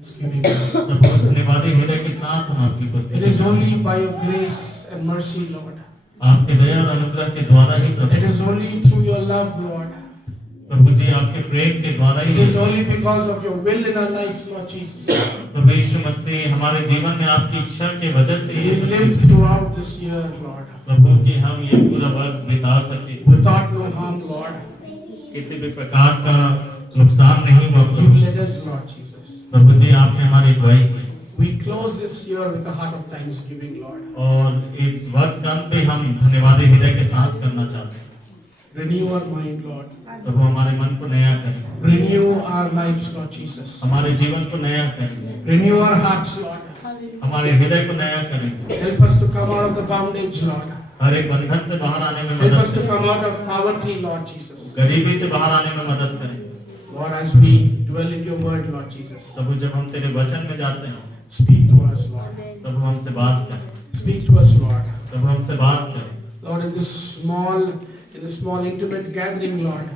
धन्यवादी हृदय के साथ हम आपकी It उपस्थिति is only by your grace and mercy, Lord. आपके दया और अनुग्रह के द्वारा ही It Prabhu is only through your love, Lord. प्रभु जी आपके प्रेम के द्वारा It he is only because of your will in our lives, Lord Jesus. प्रभु यीशु मसीह हमारे जीवन में आपकी इच्छा के वजह से We ये सब lived throughout this year, Lord, प्रभु कि हम ये पूरा वर्ष बिता सके without no harm, Lord. किसी भी प्रकार का नुकसान नहीं हुआ You Prabhu led us, Lord Jesus. प्रभु जी आपने हमारी अगुवाई की We close this year with a heart of thanksgiving, Lord. और इस वर्ष का अंत भी हम धन्यवादी हृदय के साथ करना चाहते हैं Renew our mind, Lord. प्रभु हमारे मन को नया करें Renew our lives, Lord Jesus. हमारे जीवन को नया करें Renew our hearts, Lord. हमारे हृदय को नया करें Help us to come out of the bondage, Lord. हर एक बंधन से बाहर आने में Help मदद us to करें come out of poverty, Lord Jesus. गरीबी से बाहर आने में मदद करें Lord, as we dwell in your word, Lord Jesus, प्रभु जब हम तेरे वचन में जाते हैं speak to us, Lord. प्रभु हमसे बात करें Speak to us, Lord. प्रभु हमसे बात करें Lord, in this small intimate gathering, Lord,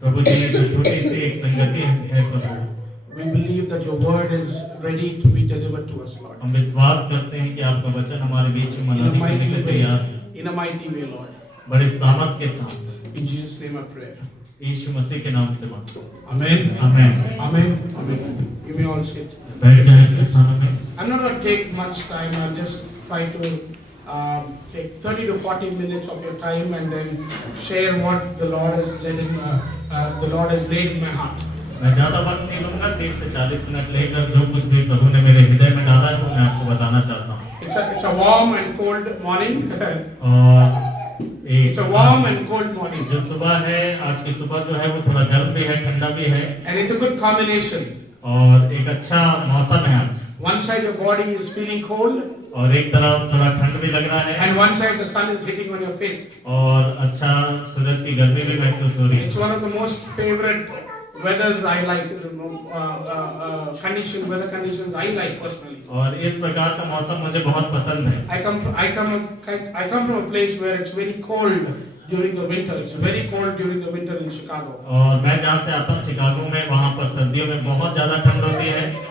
प्रभु जी जो छोटी सी एक संगति है प्रभु we believe that your word is ready to be delivered to us, Lord. हम विश्वास करते हैं कि आपका वचन हमारे बीच में In a मनाने के mighty लिए way, तैयार है in a mighty way, Lord. बड़े सामर्थ के साथ In Jesus' name I pray. यीशु मसीह के नाम से मांगते Amen. Amen Amen. Amen. You may all sit. बैठ जाएं अपने स्थानों में I'm not going to take much time. I'll just try to take 30 to 40 minutes of your time and then share what the Lord has laid in my heart. मैं ज्यादा वक्त नहीं लूंगा 30 से 40 मिनट लेकर जो कुछ भी प्रभु ने मेरे हृदय में डाला है वो मैं आपको बताना चाहता हूँ It's a warm and cold morning. और It's a warm and cold morning. जो सुबह है आज की सुबह जो है वो थोड़ा गर्म भी है ठंडा भी है And it's a good combination. और एक अच्छा मौसम है आज One side your body is feeling cold और एक तरफ थोड़ा ठंड भी लग रहा है and one side the sun is hitting on your face. और अच्छा सूरज की गर्मी भी महसूस हो रही है It's one of the most favorite weathers I like, weather conditions I like personally. और इस प्रकार का मौसम मुझे बहुत पसंद है I come from a place where it's very cold during the winter. It's very cold during the winter in Chicago. और मैं जहाँ से आता हूँ शिकागो में वहाँ पर सर्दियों में बहुत ज्यादा ठंड होती है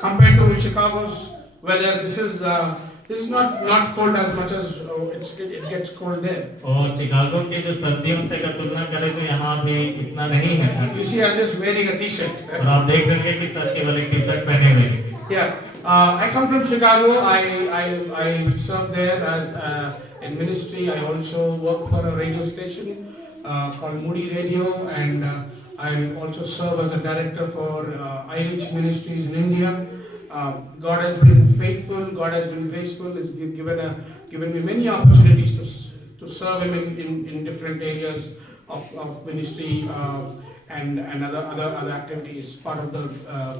Compared to Chicago's weather, this is not cold as much as it gets cold there. और शिकागो के जो सर्दियों से अगर तुलना करें तो यहाँ भी इतना नहीं है You see, I'm just wearing a t-shirt. और आप देख रहे हैं कि सर केवल एक टी शर्ट पहने हुए हैं Yeah, I come from Chicago. I serve there as in ministry. I also work for a radio station called Moody Radio, and I also serve as a director for iReach Ministries in India. God has been faithful. God has been graceful. He's given me many opportunities to serve Him in different areas of ministry and other activities, part of the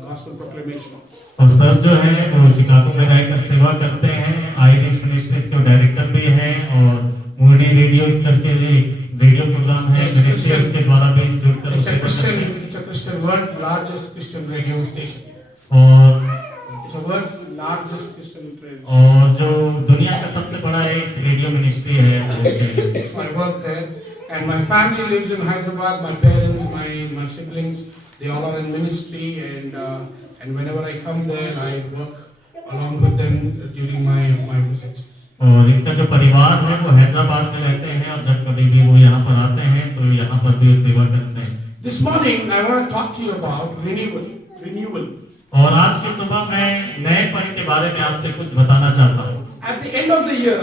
gospel proclamation. और sir जो है वो Chicago में रहकर सेवा करते हैं Irish ministries के डायरेक्टर भी हैं और मूडी रेडियोस करके रेडियो प्रोग्राम है मिनिस्ट्रीज के द्वारा भी जुड़कर It's a Christian world largest Christian radio station. और It's a world's largest Christian radio. और जो दुनिया का सबसे बड़ा एक रेडियो मिनिस्ट्री है So I work there, and my family lives in Hyderabad. My parents, my siblings, they all are in ministry, and whenever I come there, I work along with them during my visits. और इनका जो परिवार है वो हैदराबाद में रहते हैं और जब कभी भी वो यहाँ पर आते हैं तो यहाँ पर भी सेवा करते हैं This morning, I want to talk to you about renewal. और आज की सुबह मैं नएपन के बारे में आपसे कुछ बताना चाहता हूँ At the end of the year,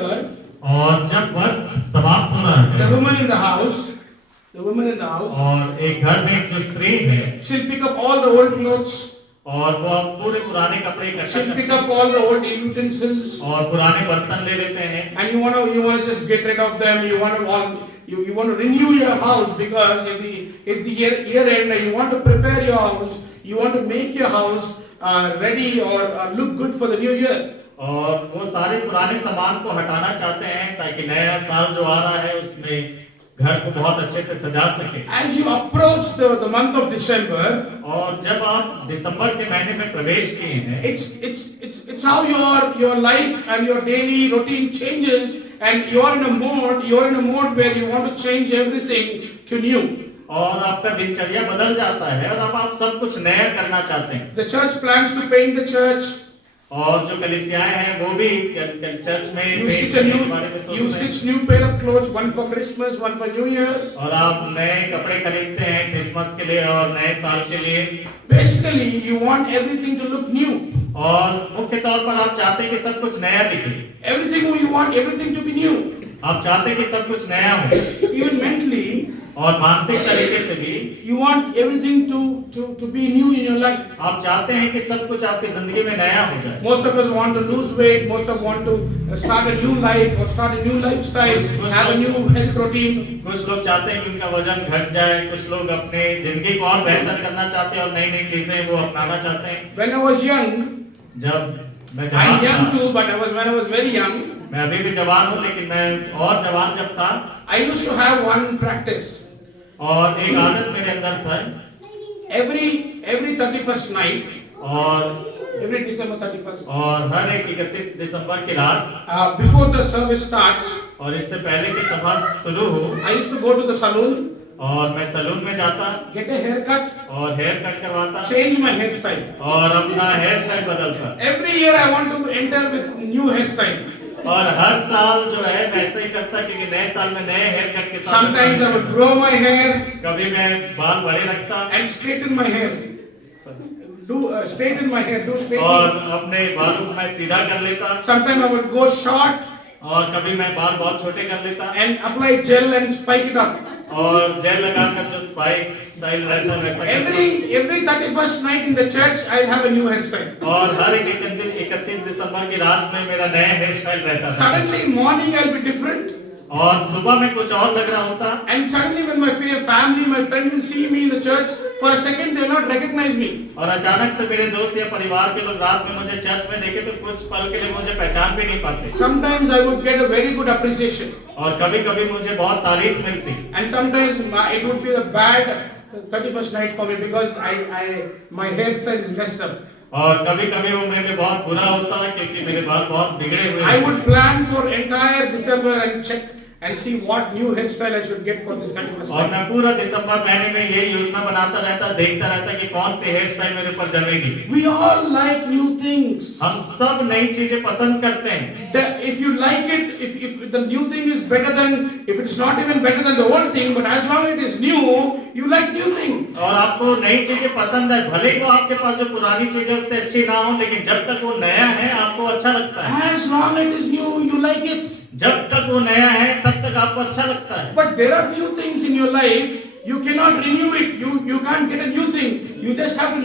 और जब वर्ष समाप्त हो रहा the है woman in the house, और एक घर में एक जो स्त्री है she'll pick up all the old clothes, और वो अब पूरे पुराने कपड़े इकट्ठा she'll करते pick up all the old utensils, हैं और पुराने बर्तन ले लेते हैं and you want to just get rid of them. You want to renew your house because it's the year end, and you want to prepare your house. You want to make your house ready or look good for the new year. और वो सारे पुराने सामान को हटाना चाहते हैं ताकि नया साल जो आ रहा है उसमें घर को बहुत अच्छे से सजा सके As you approach the month of December, और जब आप दिसंबर के महीने में प्रवेश किए हैं it's how your life and your daily routine changes, and you're in a mode where you want to change everything to new. और आपका दिनचर्या बदल जाता है और अब आप सब कुछ नया करना चाहते हैं। The church plans to paint the church. और जो कलीसियाएं हैं वो भी चर्च में You पेंट stitch करने के बारे में you सोचते हैं। stitch new pair of clothes, one for Christmas, one for New Year. और आप नए कपड़े खरीदते हैं क्रिसमस के लिए और नए साल के लिए। Basically, you want everything to look new. और मुख्य तौर पर आप चाहते हैं कि सब कुछ नया दिखे। Everything you want everything to be new. आप चाहते हैं कि सब कुछ नया हो। Even mentally, और मानसिक तरीके से भी you want everything to be new in your life. आप चाहते हैं कि सब कुछ आपकी जिंदगी में नया हो जाए। Most of us want to lose weight. Most of us want to start a new life or start a new lifestyle, have a new health routine. कुछ लोग चाहते हैं कि उनका वजन घट जाए, कुछ लोग अपने जिंदगी को और बेहतर करना चाहते हैं और नई नई चीजें वो अपनाना चाहते हैं। When I was young, जब मैं I'm जवान young था, too, but when I was very young, मैं अभी भी जवान हूँ लेकिन मैं और जवान जब था I used to have one practice. और एक आदत मेरे अंदर था Every 31st night, और every December 31st, हर एक 31 दिसंबर की रात before the service starts, और इससे पहले कि सभा शुरू हो I used to go to the salon, और मैं सैलून में जाता get a haircut, और हेयर कट करवाता change my hairstyle. और अपना हेयर स्टाइल बदलता। Every year I want to enter with new hairstyle. और हर साल जो है मैं ऐसे ही करता क्योंकि नए साल में नए हेयर कट के साथ Sometimes I would grow my hair कभी मैं बाल बड़े रखता and straighten my hair. Straighten my hair, do और straightening. अपने बालों को मैं सीधा कर लेता Sometimes I would go short और कभी मैं बाल बहुत छोटे कर लेता and apply gel and spike it up. और जेल लगाकर जो स्पाइक स्टाइल रहता है वैसा करता। Every 31st night in the church, I'll have a new hairstyle. और हर एक 31 दिसंबर की रात में मेरा नया हेयर स्टाइल रहता था Suddenly morning I'll be different. और सुबह में कुछ और लग रहा होता And suddenly when my family, my friends will see me in the church, for a second they'll not recognize me. और अचानक से मेरे दोस्त या परिवार के लोग रात में मुझे चर्च में देखे तो कुछ पल के लिए मुझे पहचान भी नहीं पाते। Sometimes I would get a very good appreciation. और कभी कभी मुझे बहुत तारीफ मिलती And sometimes it would be a bad 31st night for me because my hairstyle is messed up. और कभी कभी वो मेरे लिए बहुत बुरा होता क्योंकि मेरे बाल बहुत बिगड़े हुए I would plan for entire December and check and see what new hairstyle I should get for this 31st और night. मैं पूरा दिसंबर महीने में यही योजना बनाता रहता देखता रहता कि कौन सी हेयर स्टाइल मेरे ऊपर जमेगी। We all like new things. हम सब नई चीजें पसंद करते हैं। If you like it, if the new thing is better than, if it's not even better than the old thing, but as long as it is new, you like new thing. और आपको नई चीजें पसंद है भले ही वो आपके पास जो पुरानी चीजें उससे अच्छी ना हो लेकिन जब तक वो नया है आपको अच्छा लगता है। As long as it is new, you like it. जब तक वो नया है तब तक आपको अच्छा लगता है। But there are few things in your life you cannot renew it. You can't get a new thing. You just have to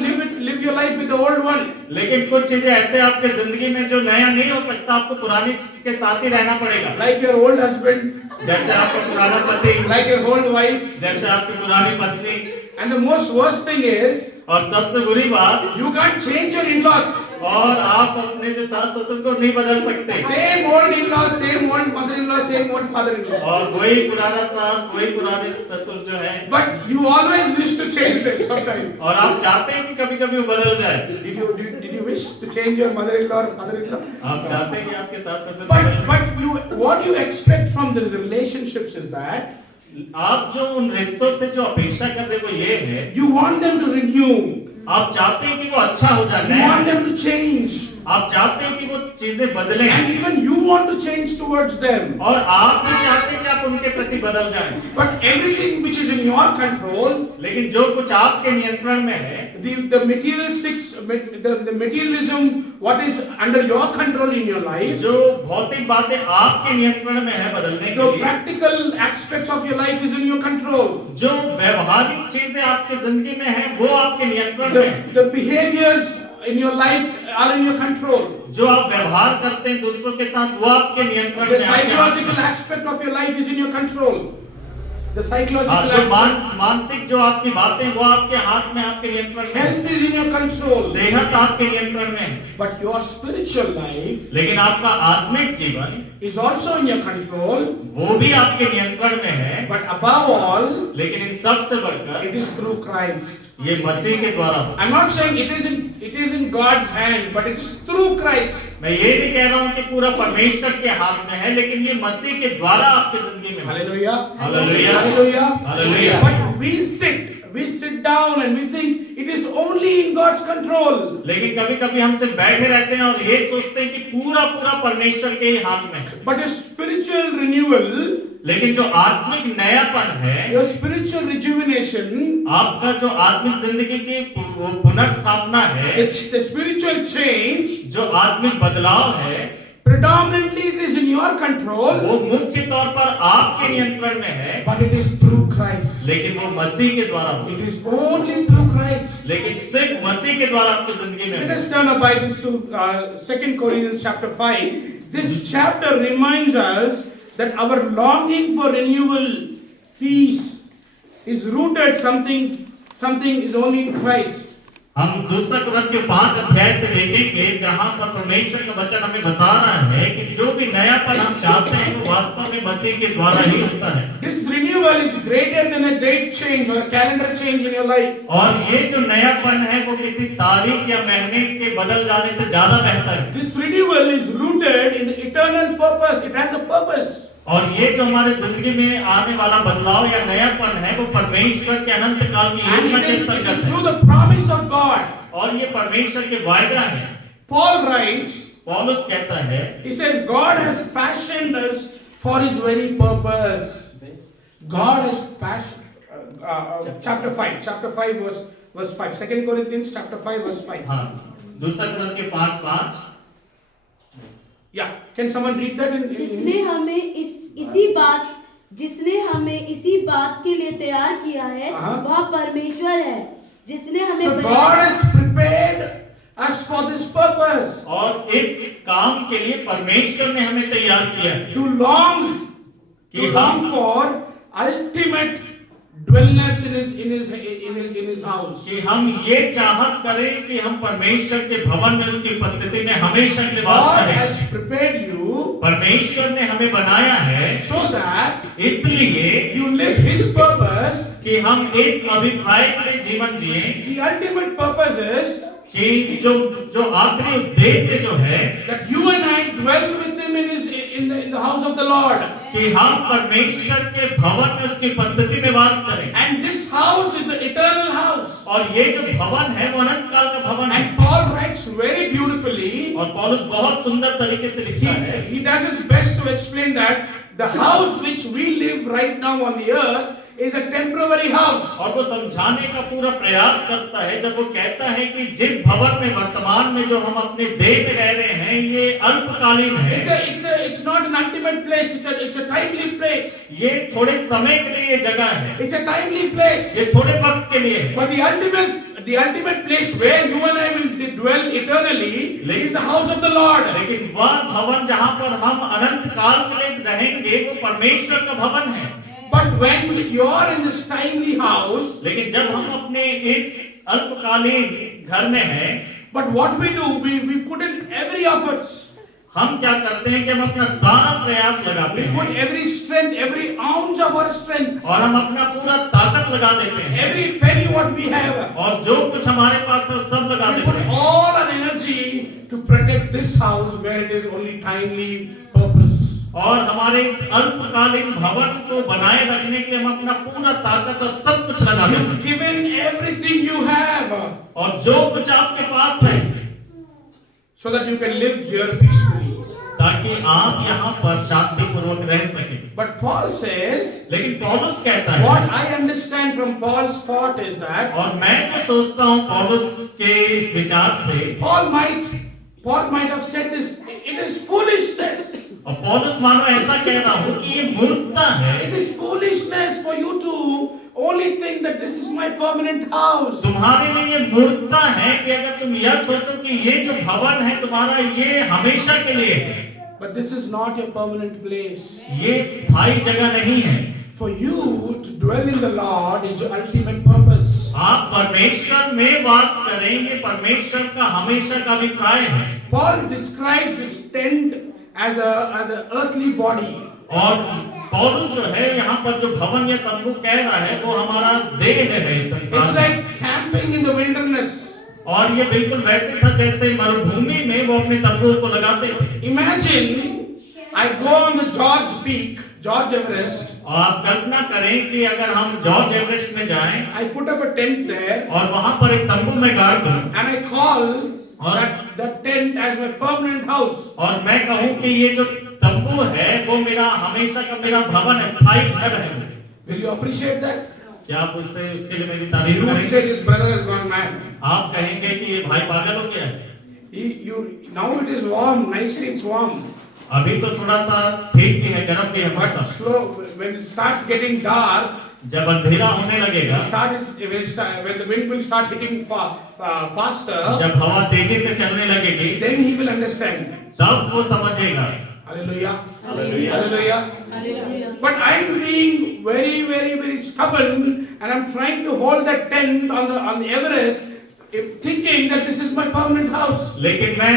live your life with the old one. लेकिन कुछ चीजें ऐसे आपके जिंदगी में जो नया नहीं हो सकता आपको पुरानी चीज के साथ ही रहना पड़ेगा। Like your old husband, जैसे आपका पुराना पति, like your old wife. जैसे आपकी पुरानी पत्नी। And the most worst thing is, और सबसे बुरी बात you can't change your in-laws. और आप अपने जो सास ससुर को नहीं बदल सकते। Same old in-laws, same old mother-in-law, same old father-in-law. और वही पुराना सास वही पुराने ससुर जो है। But you always wish to change them sometimes. और आप चाहते हैं कि कभी कभी वो बदल जाए। Did you wish to change your mother-in-law or father-in-law? आप चाहते हैं कि आपके सास ससुर बदल जाए। But what you expect from the relationships is that आप जो उन रिश्तों से जो अपेक्षा कर रहे हो ये है you want them to renew. आप चाहते हैं कि वो अच्छा हो जाए, You want them to change. आप चाहते हैं कि वो चीजें बदलें And even you want to change towards them. और आप भी चाहते हैं कि आप उनके प्रति बदल जाएं। But everything which is in your control, लेकिन जो कुछ आपके नियंत्रण में है the materialistics, the materialism, what is under your control in your life, जो भौतिक बातें आपके नियंत्रण में है बदलने के the लिए, practical aspects of your life is in your control. जो व्यवहारिक चीजें आपकी जिंदगी में है वो आपके नियंत्रण में है। The behaviors in your life are in your control. जो आप व्यवहार करते हैं दूसरों के साथ वो आपके नियंत्रण The में है। psychological aspect of your life is in your control. The psychological जो aspect. मानसिक जो आपकी बातें वो आपके हाथ में आपके नियंत्रण में है। Health is in your control. सेहत आपके नियंत्रण में है। But your spiritual life लेकिन आपका आत्मिक जीवन is also in your control. वो भी आपके नियंत्रण में है। But above all, लेकिन इन सब से बढ़कर it is through Christ. ये मसीह के द्वारा होता है। I'm not saying it is in God's hand, but it is through Christ. मैं ये नहीं कह रहा हूँ कि पूरा परमेश्वर के हाथ में है लेकिन ये मसीह के द्वारा आपकी जिंदगी में है। Hallelujah. Hallelujah. Hallelujah. Hallelujah. But we sit down and we think it is only in God's control. लेकिन कभी-कभी हम सिर्फ बैठे रहते हैं और ये सोचते हैं कि पूरा परमेश्वर के ही हाथ में है। But a spiritual renewal, लेकिन जो आत्मिक नयापन है, your spiritual rejuvenation, आपका जो आत्मिक जिंदगी की पुनर्स्थापना है, it's the spiritual change, जो आत्मिक बदलाव है, predominantly it is in your control, वो मुख्य तौर पर आपके नियंत्रण में है, but it is through Christ. लेकिन वो मसीह के द्वारा हो। It is only through Christ. लेकिन सिर्फ मसीह के द्वारा आपकी जिंदगी में Let है। us turn our Bibles to 2 Corinthians chapter 5. This chapter reminds us that our longing for renewal, peace, is rooted something is only in Christ. हम दूसरा कुरिन्थियों 5 अध्याय से देखेंगे जहां पर परमेश्वर का वचन हमें बता रहा है कि जो भी नयापन हम चाहते हैं वो वास्तव में मसीह के द्वारा ही होता है। This renewal is greater than a date change or a calendar change in your life. और ये जो नयापन है वो किसी तारीख या महीने के बदल जाने से ज्यादा बेहतर है। This renewal is rooted in the eternal purpose. It has a purpose. और ये जो हमारे जिंदगी में आने वाला बदलाव या नयापन है वो परमेश्वर के अनंत काल की योजना And के it is अंतर्गत through है the promise of God. और ये परमेश्वर के वायदा है। Paul writes, पौलुस कहता है, he says, God has fashioned us for His very purpose. God has fashioned, chapter 5 verse 5. 2 Corinthians chapter 5 verse 5. हाँ, दूसरा कुरिन्थियों 5:5। Yeah, can someone read that in जिसने हमें इसी बात के लिए तैयार किया है वह परमेश्वर है जिसने हमें So God has prepared us for this purpose. और इस काम के लिए परमेश्वर ने हमें तैयार किया है To long for ultimate dwellness in his house. कि हम ये चाहत करें कि हम परमेश्वर के भवन में उसकी उपस्थिति में हमेशा के लिए वास God करें। has prepared you परमेश्वर ने हमें बनाया है so that इसलिए you live His purpose. कि हम इस अभिप्राय के लिए जीवन जिए The ultimate purpose is कि जो आखिरी उद्देश्य जो है that you and I dwell with Him in the house of the Lord. कि हम परमेश्वर के भवन में उसकी उपस्थिति में वास करें। And this house is the eternal house. और ये जो भवन है वो अनंत काल का भवन है। And Paul writes very beautifully. और पौलुस बहुत सुंदर तरीके से लिखता है। He does his best to explain that the house which we live right now on the earth is a temporary house. और वो समझाने का पूरा प्रयास करता है जब वो कहता है कि जिस भवन में वर्तमान में जो हम अपने देह में रह रहे हैं ये अल्पकालीन है। It's not an ultimate place. It's a timely place. ये थोड़े समय के लिए ये जगह है। It's a timely place. ये थोड़े वक्त के लिए है। But the ultimate place where you and I will dwell eternally is the house of the Lord. लेकिन वह भवन जहाँ पर हम अनंत काल के लिए रहेंगे वो परमेश्वर का भवन है। But when you are in this timely house, लेकिन जब हम अपने इस अल्पकालीन घर में हैं, but what we do, we put in every efforts. हम क्या करते हैं कि हम अपना सारा प्रयास लगाते We हैं put every strength, every ounce of our strength, और हम अपना पूरा ताकत लगा देते हैं every penny what we have. और जो कुछ हमारे पास है सब लगा We देते put हैं all our energy to protect this house where it is only timely purpose. और हमारे इस अल्पकालीन भवन को बनाए रखने के लिए हम अपना पूरा ताकत और सब कुछ लगा देते हैं You've given everything you have और जो कुछ आपके पास है so that you can live here peacefully. ताकि आप यहाँ पर शांतिपूर्वक रह सकें। But Paul says, लेकिन पौलुस कहता है what I understand from Paul's thought is that और मैं जो सोचता हूँ पौलुस के इस विचार से Paul might have said this, it is foolishness. और पौलुस मानो ऐसा कह रहा हूँ कि ये मूर्खता है It is foolishness for you to only think that this is my permanent house. तुम्हारे लिए ये मूर्खता है कि अगर तुम यह सोचो कि ये जो भवन है तुम्हारा ये हमेशा के लिए है But this is not your permanent place. ये स्थायी जगह नहीं है For you to dwell in the Lord is your ultimate purpose. आप परमेश्वर में वास करें ये परमेश्वर का हमेशा का अभिप्राय है Paul describes his tent as an earthly body. और पौलुस जो है यहाँ पर जो भवन या तंबू कह रहा है वो हमारा देह है इस It's संसार में like camping in the wilderness. और ये बिल्कुल वैसे था जैसे मरुभूमि में वो अपने तंबू को लगाते थे Imagine I go on the George Peak. George Everest, आप कल्पना करें कि अगर हम जॉर्ज एवरेस्ट में जाएं I put up a tent there और वहां पर एक तंबू में गाड़ दूं and I call that tent as my permanent house. और मैं कहूं कि ये जो तंबू है वो मेरा हमेशा का मेरा भवन स्थायी घर है, Will you appreciate that? क्या आप उसके लिए मेरी तारीफ You will करेंगे? say this brother has gone mad. आप कहेंगे कि ये भाई पागल हो गया है। Now it is warm, nicely it's warm. अभी तो थोड़ा सा ठीक भी है, गर्म भी है But मौसम। slow, when it starts getting dark, जब अंधेरा होने लगेगा, when the wind will start hitting faster, जब हवा तेजी से चलने लगेगी, then he will understand. तब वो समझेगा। Hallelujah. Hallelujah. Hallelujah. But I'm being very, very, very stubborn, and I'm trying to hold that tent on the Everest, thinking that this is my permanent house. लेकिन मैं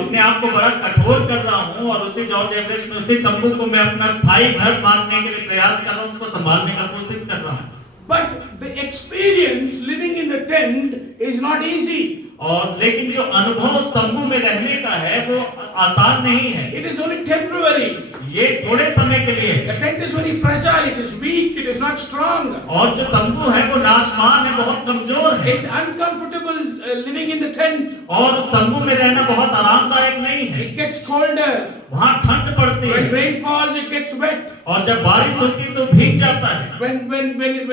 अपने आप को बड़ा कठोर कर रहा हूँ और उसी जॉर्ज एवरेस्ट में उसी तंबू को मैं अपना स्थायी घर मानने के लिए प्रयास कर रहा हूँ, उसको संभालने का कोशिश कर रहा हूँ। But the experience living in the tent is not easy. और लेकिन जो अनुभव उस तंबू में रहने का है वो आसान नहीं है। It is only temporary. ये थोड़े समय के लिए The tent is very fragile. It is weak. It is not strong. और जो तंबू है वो नाशमान है, बहुत कमजोर है It's uncomfortable living in the tent. और उस तंबू में रहना बहुत आरामदायक नहीं है। It gets colder. वहाँ ठंड पड़ती When है rain falls, it gets wet. और जब बारिश होती है तो भीग जाता है When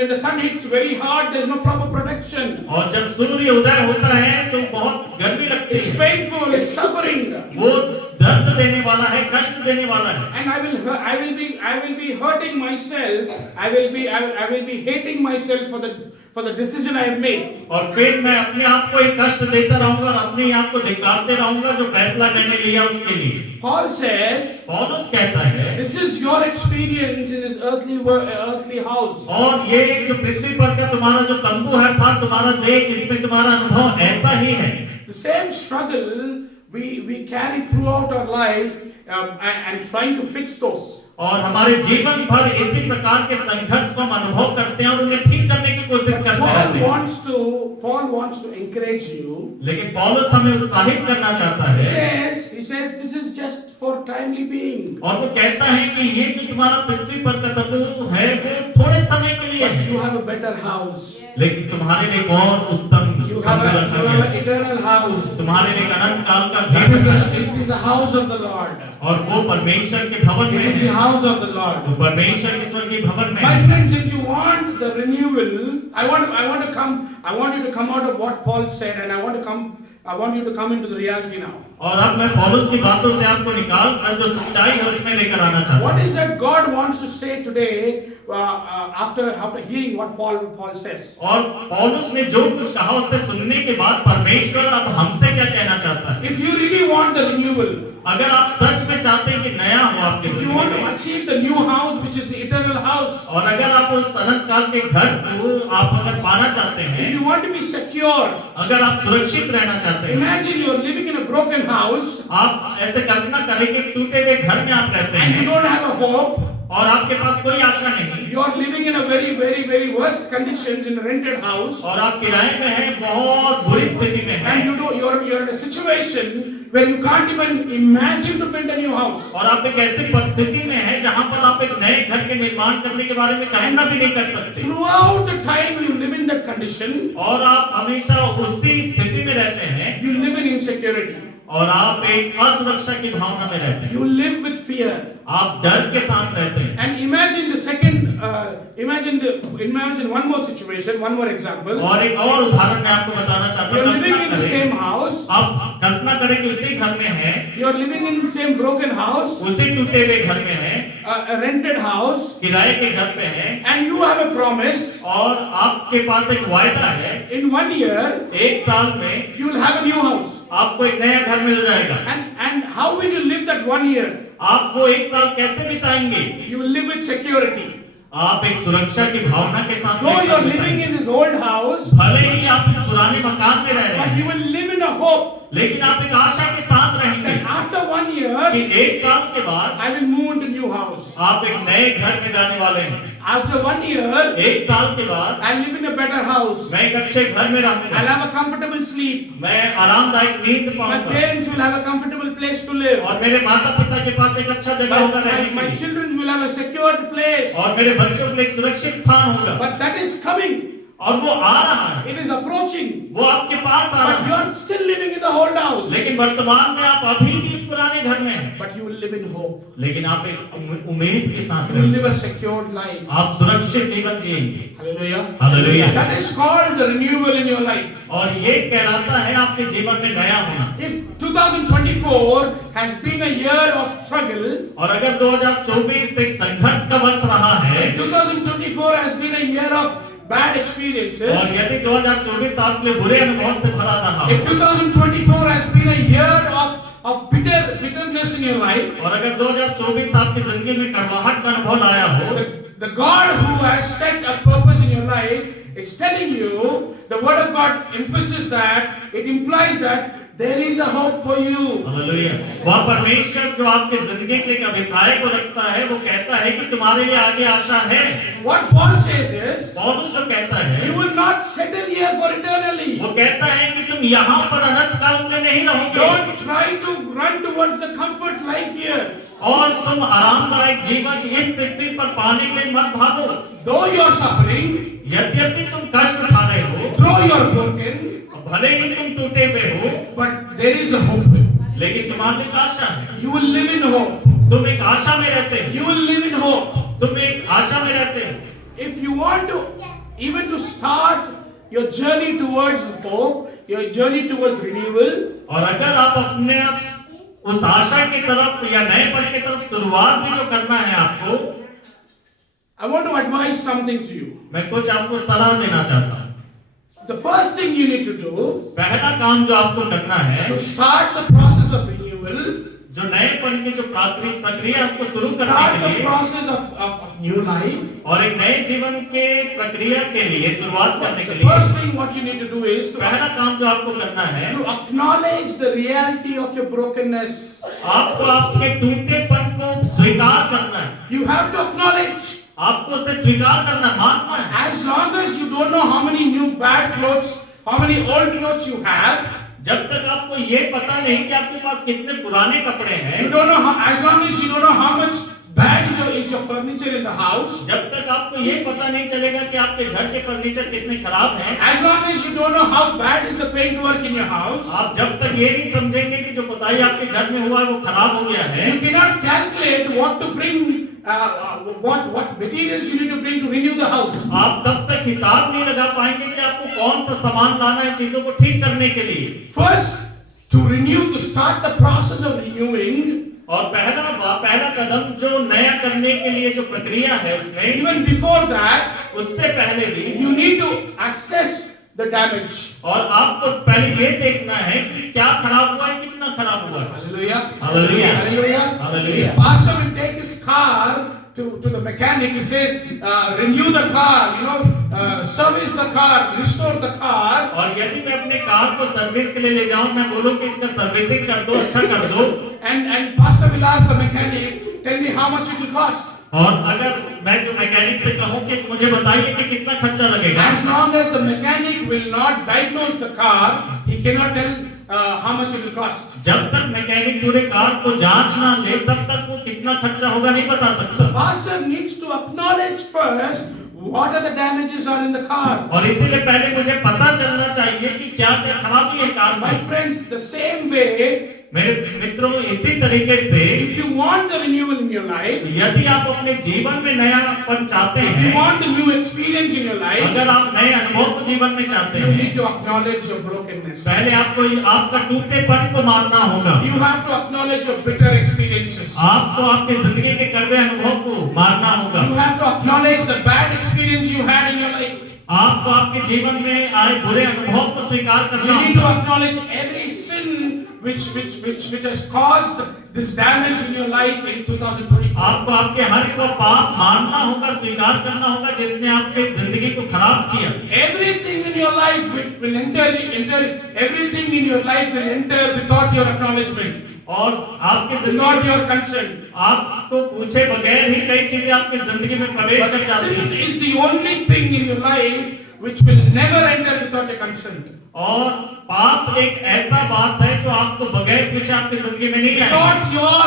the sun hits very hard, there is no proper protection. और जब सूर्य उदय होता है तो बहुत गर्मी लगती It's है, painful. It's suffering. वो दर्द देने वाला है, कष्ट देने वाला है। And I will be hurting myself. I will be hating myself for the decision I have made. और फिर मैं अपने आप को एक कष्ट देता रहूंगा और अपने आप को धिक्कारते रहूंगा जो फैसला मैंने लिया उसके लिए। Paul says, पौलुस कहता है, this is your experience in this earthly house. और ये जो पृथ्वी पर का तुम्हारा जो तंबू है था, तुम्हारा देह, इसमें तुम्हारा अनुभव ऐसा ही है। The same struggle we carry throughout our life and trying to fix those. और हमारे जीवन भर इसी प्रकार के संघर्ष को हम अनुभव करते हैं और उन्हें ठीक करने की कोशिश करते रहते हैं। Paul wants to encourage you. लेकिन पौलुस हमें उत्साहित करना चाहता है। He says this is just for timely being. और वो कहता है कि ये जो तुम्हारा पृथ्वी पर का तंबू है वो थोड़े समय के लिए है, You have a better house. लेकिन तुम्हारे लिए एक और उत्तम You have an eternal house. तुम्हारे लिए एक अनंत काल का घर है It is a house of the Lord. और वो परमेश्वर के भवन में It is the है, house of the Lord. वो परमेश्वर के स्वर्ग के भवन में My है। friends, if you want the renewal, I want you to come out of what Paul said, and I want you to come into the reality now. और अब मैं पौलुस की बातों से आपको निकाल कर जो सच्चाई है उसमें लेकर आना चाहता What हूँ। is that God wants to say today after hearing what Paul says? और पौलुस ने जो कुछ कहा उसे सुनने के बाद परमेश्वर अब हमसे क्या कहना चाहता है। If you really want the renewal, अगर आप सच में चाहते हैं कि नया हो आपके if you जिंदगी want to में, achieve the new house, which is the eternal house, और अगर आप उस अनंत काल के घर को आप अगर पाना चाहते if हैं, you want to be secure, अगर आप सुरक्षित रहना चाहते हैं, imagine you are living in a broken house आप ऐसे कल्पना करें कि टूटे हुए घर में आप रहते and you हैं don't have a hope. और आपके पास कोई आशा नहीं, You are living in a very, very, very worst conditions in a rented house, और आप किराए में हैं, बहुत बुरी स्थिति में हैं, and you're in a situation where you can't even imagine to build a new house. और आप एक ऐसी परिस्थिति में हैं जहां पर आप एक नए घर के निर्माण करने के बारे में कल्पना भी नहीं कर सकते, Throughout the time you live in that condition, और आप हमेशा उसी स्थिति में रहते हैं you live in insecurity. और आप एक असुरक्षा की भावना में रहते हैं, You live with fear. आप डर के साथ रहते हैं। And imagine one more situation, one more example. और एक और उदाहरण मैं आपको बताना चाहता You're हूँ। living in the Kalpana same करें, house. आप कल्पना करें कि उसी घर में हैं, You're living in the same broken house, उसी टूटे हुए घर में हैं, a rented house, किराए के घर पे हैं, and you have a promise. और आपके पास एक वायदा है, In 1 year, एक साल में you will have a new house. आपको एक नया घर मिल जाएगा। And how will you live that 1 year? आप वो एक साल कैसे बिताएंगे? You will live with security. आप एक सुरक्षा की भावना के साथ Though एक you are साल living बिताएंगे। in this old house, भले ही आप इस पुराने मकान में रह रहे but हैं, you will live in a hope लेकिन आप एक आशा के साथ रहेंगे that after 1 year, कि 1 साल के बाद I will move into new house. आप एक नए घर में जाने वाले हैं। After 1 year, 1 साल के बाद I'll live in a better house. मैं एक अच्छे घर में रहूंगा, I'll have a comfortable sleep. मैं आरामदायक नींद My पाऊंगा parents will have a comfortable place to live. और मेरे माता पिता के पास एक अच्छा जगह होगा रहने My के लिए children will have a secured place. और मेरे बच्चों के लिए एक सुरक्षित स्थान होगा But that is coming. और वो आ रहा है, It is approaching. वो आपके पास आ But रहा you है। are still living in the old house. लेकिन वर्तमान में आप अभी भी उस पुराने घर में हैं, But you will live in hope. लेकिन आप एक उम्मीद के साथ You will रहेंगे। live a secured life. आप सुरक्षित जीवन जिएंगे। Hallelujah. Hallelujah. That is called the renewal in your life. और ये कहलाता है आपके जीवन में नया होना। If 2024 has been a year of struggle, और अगर 2024 एक संघर्ष का वर्ष रहा है if 2024 has been a year of bad और experiences, यदि 2024 आपके बुरे अनुभव से भरा रहा if 2024 has been a year of bitterness in your life, और अगर 2024 आपकी जिंदगी में कड़वाहट का अनुभव लाया हो, the God who has set a purpose in your life is telling you, the word of God emphasizes that, it implies that there is a hope for you. Hallelujah. वह परमेश्वर जो आपके जिंदगी के लिए अभिप्राय को रखता है, वो कहता है कि तुम्हारे लिए आगे आशा है। What Paul says is, पौलुस जो कहता है, you will not settle here for eternally. वो कहता है कि तुम यहाँ पर अनंत काल में नहीं रहोगे Don't try to run towards the comfort life here. और तुम आरामदायक जीवन इस पृथ्वी पर पाने के लिए मत भागो। Though you are suffering, यद्यपि तुम कष्ट उठा रहे हो, though you are broken, भले ही तुम टूटे हुए हो, but there is a hope. लेकिन तुम्हारे एक आशा है। You will live in hope. तुम एक आशा में रहते हो। You will live in hope. तुम एक आशा में रहते हो। If you want to, even to start your journey towards hope, your journey towards renewal, और अगर आप अपने उस आशा की तरफ या नएपन की तरफ शुरुआत भी जो करना है आपको, I want to advise something to you. मैं कुछ आपको सलाह देना चाहता हूँ। The first thing you need to do पहला काम जो आपको करना है, to start the process of renewal, जो नएपन की जो प्रक्रिया उसको शुरू start करने the के लिए process of new life. और एक नए जीवन के प्रक्रिया के लिए शुरुआत करने के The लिए first thing what you need to do is पहला काम जो आपको करना है, to acknowledge the reality of your brokenness. आपको आपके टूटेपन को स्वीकार करना है। You have to acknowledge. आपको उसे स्वीकार करना, मानना है। As long as you don't know how many new bad clothes, how many old clothes you have, जब तक आपको ये पता नहीं कि आपके पास कितने पुराने कपड़े हैं, you don't know how, as long as you don't know how much bad is your furniture in the house, जब तक आपको ये पता नहीं चलेगा कि आपके घर के फर्नीचर कितने खराब हैं, as long as you don't know how bad is the paint work in your house, आप जब तक ये नहीं समझेंगे कि जो पुताई आपके घर में हुआ है वो खराब हो गया है, you cannot calculate what to bring, what materials you need to bring to renew the house. आप तब तक हिसाब नहीं लगा पाएंगे कि आपको कौन सा सामान लाना है चीजों को ठीक करने के लिए। First, to renew, to start the process of renewing, और पहला कदम जो नया करने के लिए जो प्रक्रिया है उसमें, even before that, उससे पहले भी you need to assess the damage. और आपको पहले ये देखना है कि क्या खराब हुआ है, कितना खराब हुआ है। Hallelujah. Hallelujah. Hallelujah. Hallelujah. The pastor will take his car to the mechanic. He said, renew the car, service the car, restore the car. और यदि मैं अपने कार को सर्विस के लिए ले जाऊं, मैं बोलूं कि इसका सर्विसिंग कर दो, अच्छा कर दो, And pastor will ask the mechanic, tell me how much it will cost. और अगर मैं जो मैकेनिक से कहूं कि मुझे बताइए कि कितना खर्चा लगेगा, As long as the mechanic will not diagnose the car, he cannot tell how much it will cost. जब तक मैकेनिक पूरे कार को जांच ना ले तब तक वो कितना खर्चा होगा नहीं बता सकता। Pastor needs to acknowledge first what are the damages are in the car. और इसीलिए पहले मुझे पता चलना चाहिए कि क्या क्या खराबी है कार My में। friends, the same way, मेरे मित्रों, इसी तरीके से if you want the renewal in your life, यदि आप अपने जीवन में नयापन चाहते if you हैं, want the new experience in your life, अगर आप नए अनुभव को जीवन में चाहते you हैं, need to acknowledge your brokenness. पहले आपको आपका टूटेपन को मानना होगा। You have to acknowledge your bitter experiences. आपको आपके जिंदगी के कड़वे अनुभव को मानना होगा। You have to acknowledge the bad experience you had in your life. आपको आपके जीवन में आए बुरे अनुभव को स्वीकार करना You need to होगा। acknowledge every sin which has caused this damage in your life in 2024. आपको आपके हर एक को पाप मानना होगा, स्वीकार करना होगा जिसने आपकी जिंदगी को खराब किया। Everything in your life will enter. Everything in your life will enter without your acknowledgement, और आपके without your consent. आपको पूछे बगैर ही कई चीजें आपकी जिंदगी में प्रवेश But कर जाती sin हैं। is the only thing in your life which will never enter without your consent. और पाप एक ऐसा बात है जो आपको बगैर पूछे आपकी जिंदगी में नहीं आएगा। Without your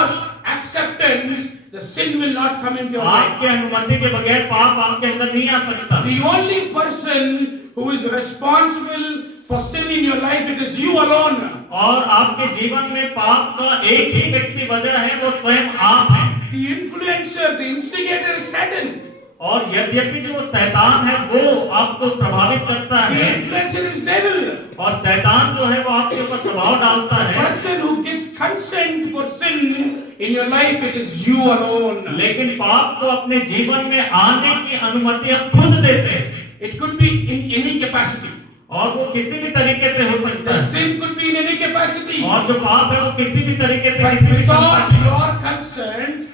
acceptance, the sin will not come into your life. आपके अनुमति के बगैर पाप आपके अंदर नहीं आ सकता। The only person who is responsible for sin in your life, it is you alone. और आपके जीवन में पाप का एक ही व्यक्ति वजह है, वो स्वयं आप हैं। The influencer, the instigator is Satan. और यद्यपि जो शैतान है वो आपको प्रभावित करता The है, influencer is devil. और शैतान जो है वो आपके ऊपर प्रभाव डालता The है। person who gives consent for sin in your life, it is you alone. लेकिन पाप को अपने जीवन में आने की अनुमति हम खुद देते हैं, It could be in any capacity. और वो किसी भी तरीके से हो सकता The है। sin could be in any capacity. और जो पाप है वो किसी भी तरीके से But किसी भी without क्षमता में। your consent,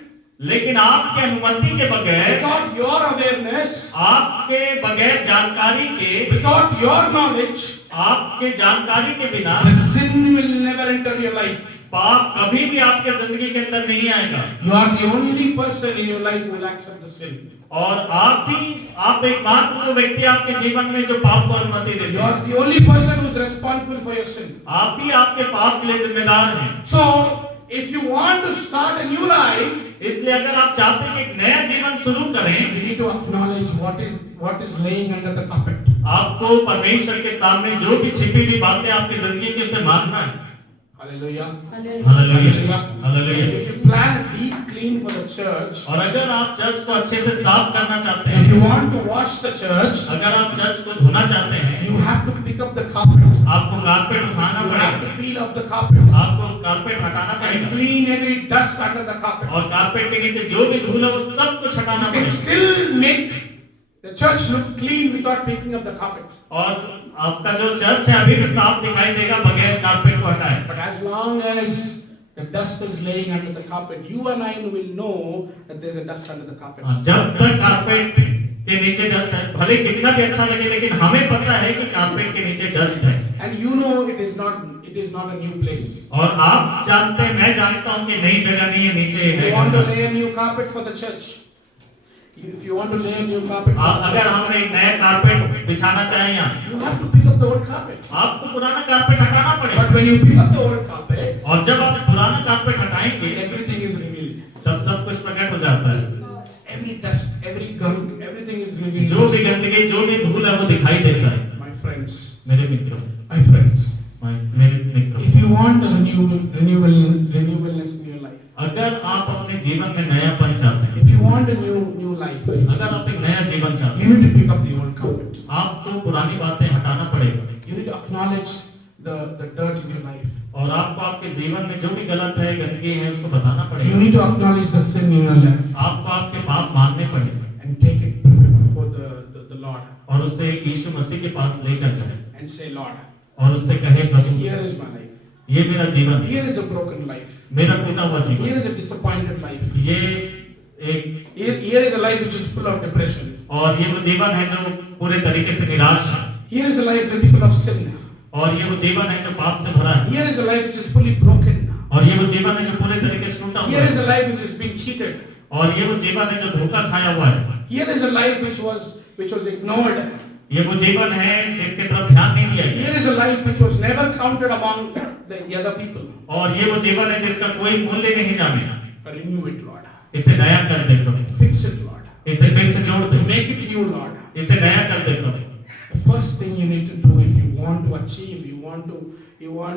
लेकिन आपके अनुमति के बगैर, without your awareness, आपके बगैर जानकारी के, without your knowledge, आपके जानकारी के बिना the sin will never enter your life. पाप कभी भी आपके जिंदगी के अंदर नहीं आएगा। You are the only person in your life who will accept the sin. और आप एकमात्र वो व्यक्ति आपके जीवन में जो पाप को अनुमति देते You हैं। are the only person who is responsible for your sin. आप ही आपके पाप के लिए जिम्मेदार हैं। So, if you want to start a new life, इसलिए अगर आप चाहते हैं कि एक नया जीवन शुरू करें, you need to acknowledge what is laying under the carpet. आपको परमेश्वर के सामने जो भी छिपी हुई बातें आपकी जिंदगी की उसे मानना है। Hallelujah. Hallelujah, hallelujah. If you plan a deep clean for the church, और अगर आप चर्च को अच्छे से साफ करना चाहते if you हैं, want to wash the church, अगर आप चर्च को धोना चाहते हैं, you have to pick up the carpet. आपको कारपेट उठाना You have to पड़ेगा, peel off the carpet आपको कारपेट हटाना and पड़ेगा, clean every dust under the carpet. और कारपेट के नीचे जो भी धूल है वो सब कुछ हटाना You can पड़ेगा। still make the church look clean without picking up the carpet. और आपका जो चर्च है अभी भी साफ दिखाई देगा बगैर कारपेट को हटाए। But as long as the dust is laying under the carpet, you and I will know that there's a dust under the carpet. जब तक कारपेट के नीचे डस्ट है, भले कितना भी अच्छा लगे, लेकिन हमें पता है कि कारपेट के नीचे डस्ट है। And you know it is not a new place. और आप जानते हैं, मैं जानता हूँ कि नई जगह नहीं है, नीचे If है। you want to lay a new carpet for the church, if you want to lay a new carpet for the अगर church, हम एक नया कारपेट बिछाना चाहें यहाँ, you have to pick up the old carpet. आपको पुराना कारपेट हटाना पड़ेगा। But when you pick up the old carpet, और जब आप पुराना कारपेट हटाएंगे, everything is revealed. तब सब कुछ प्रकट हो जाता है। Every dust, every gunk, everything is revealed. जो भी गंदगी, जो भी धूल है वो दिखाई देता है। My friends, मेरे मित्रों, मेरे मित्रों, if you want a renewalness in your life, अगर आप अपने जीवन में नयापन चाहते हैं, if you want a new life, अगर आप एक नया जीवन चाहते you need to pick up the old carpet. हैं, आपको पुरानी बातें हटाना पड़ेगा। You need to acknowledge the dirt in your life. और आपको आपके जीवन में जो भी गलत है, गंदगी है, उसको बताना You पड़ेगा। need to acknowledge the sin in your life आपको आपके पाप मानने पड़ेगा and take it before the Lord और उसे यीशु मसीह के पास लेकर जाए and say, Lord, और उससे कहे, प्रभु, here is my life. ये मेरा जीवन है, Here is a broken life. मेरा टूटा हुआ Here जीवन, is a disappointed life. ये एक Here is a life which is full of depression. और ये वो जीवन है जो पूरे तरीके से निराश है, Here is a life which is full of sin. और ये वो जीवन है जो पाप से भरा है, Here is a life which is fully broken. और ये वो जीवन है जो पूरे तरीके से टूटा हुआ Here is है, a life which is being cheated. और ये वो जीवन है जो धोखा खाया हुआ है, Here is a life which was ignored. ये वो जीवन है जिसके तरफ ध्यान नहीं दिया Here गया, is a life which was never counted among the other people. और ये वो जीवन है जिसका कोई मूल्य नहीं जाने। Renew it, Lord. इसे नया कर दे प्रभु, Fix it, Lord. इसे फिर से जोड़ दे, Make it new, Lord. इसे नया कर दे प्रभु। The first thing you need to do if you want to achieve, you want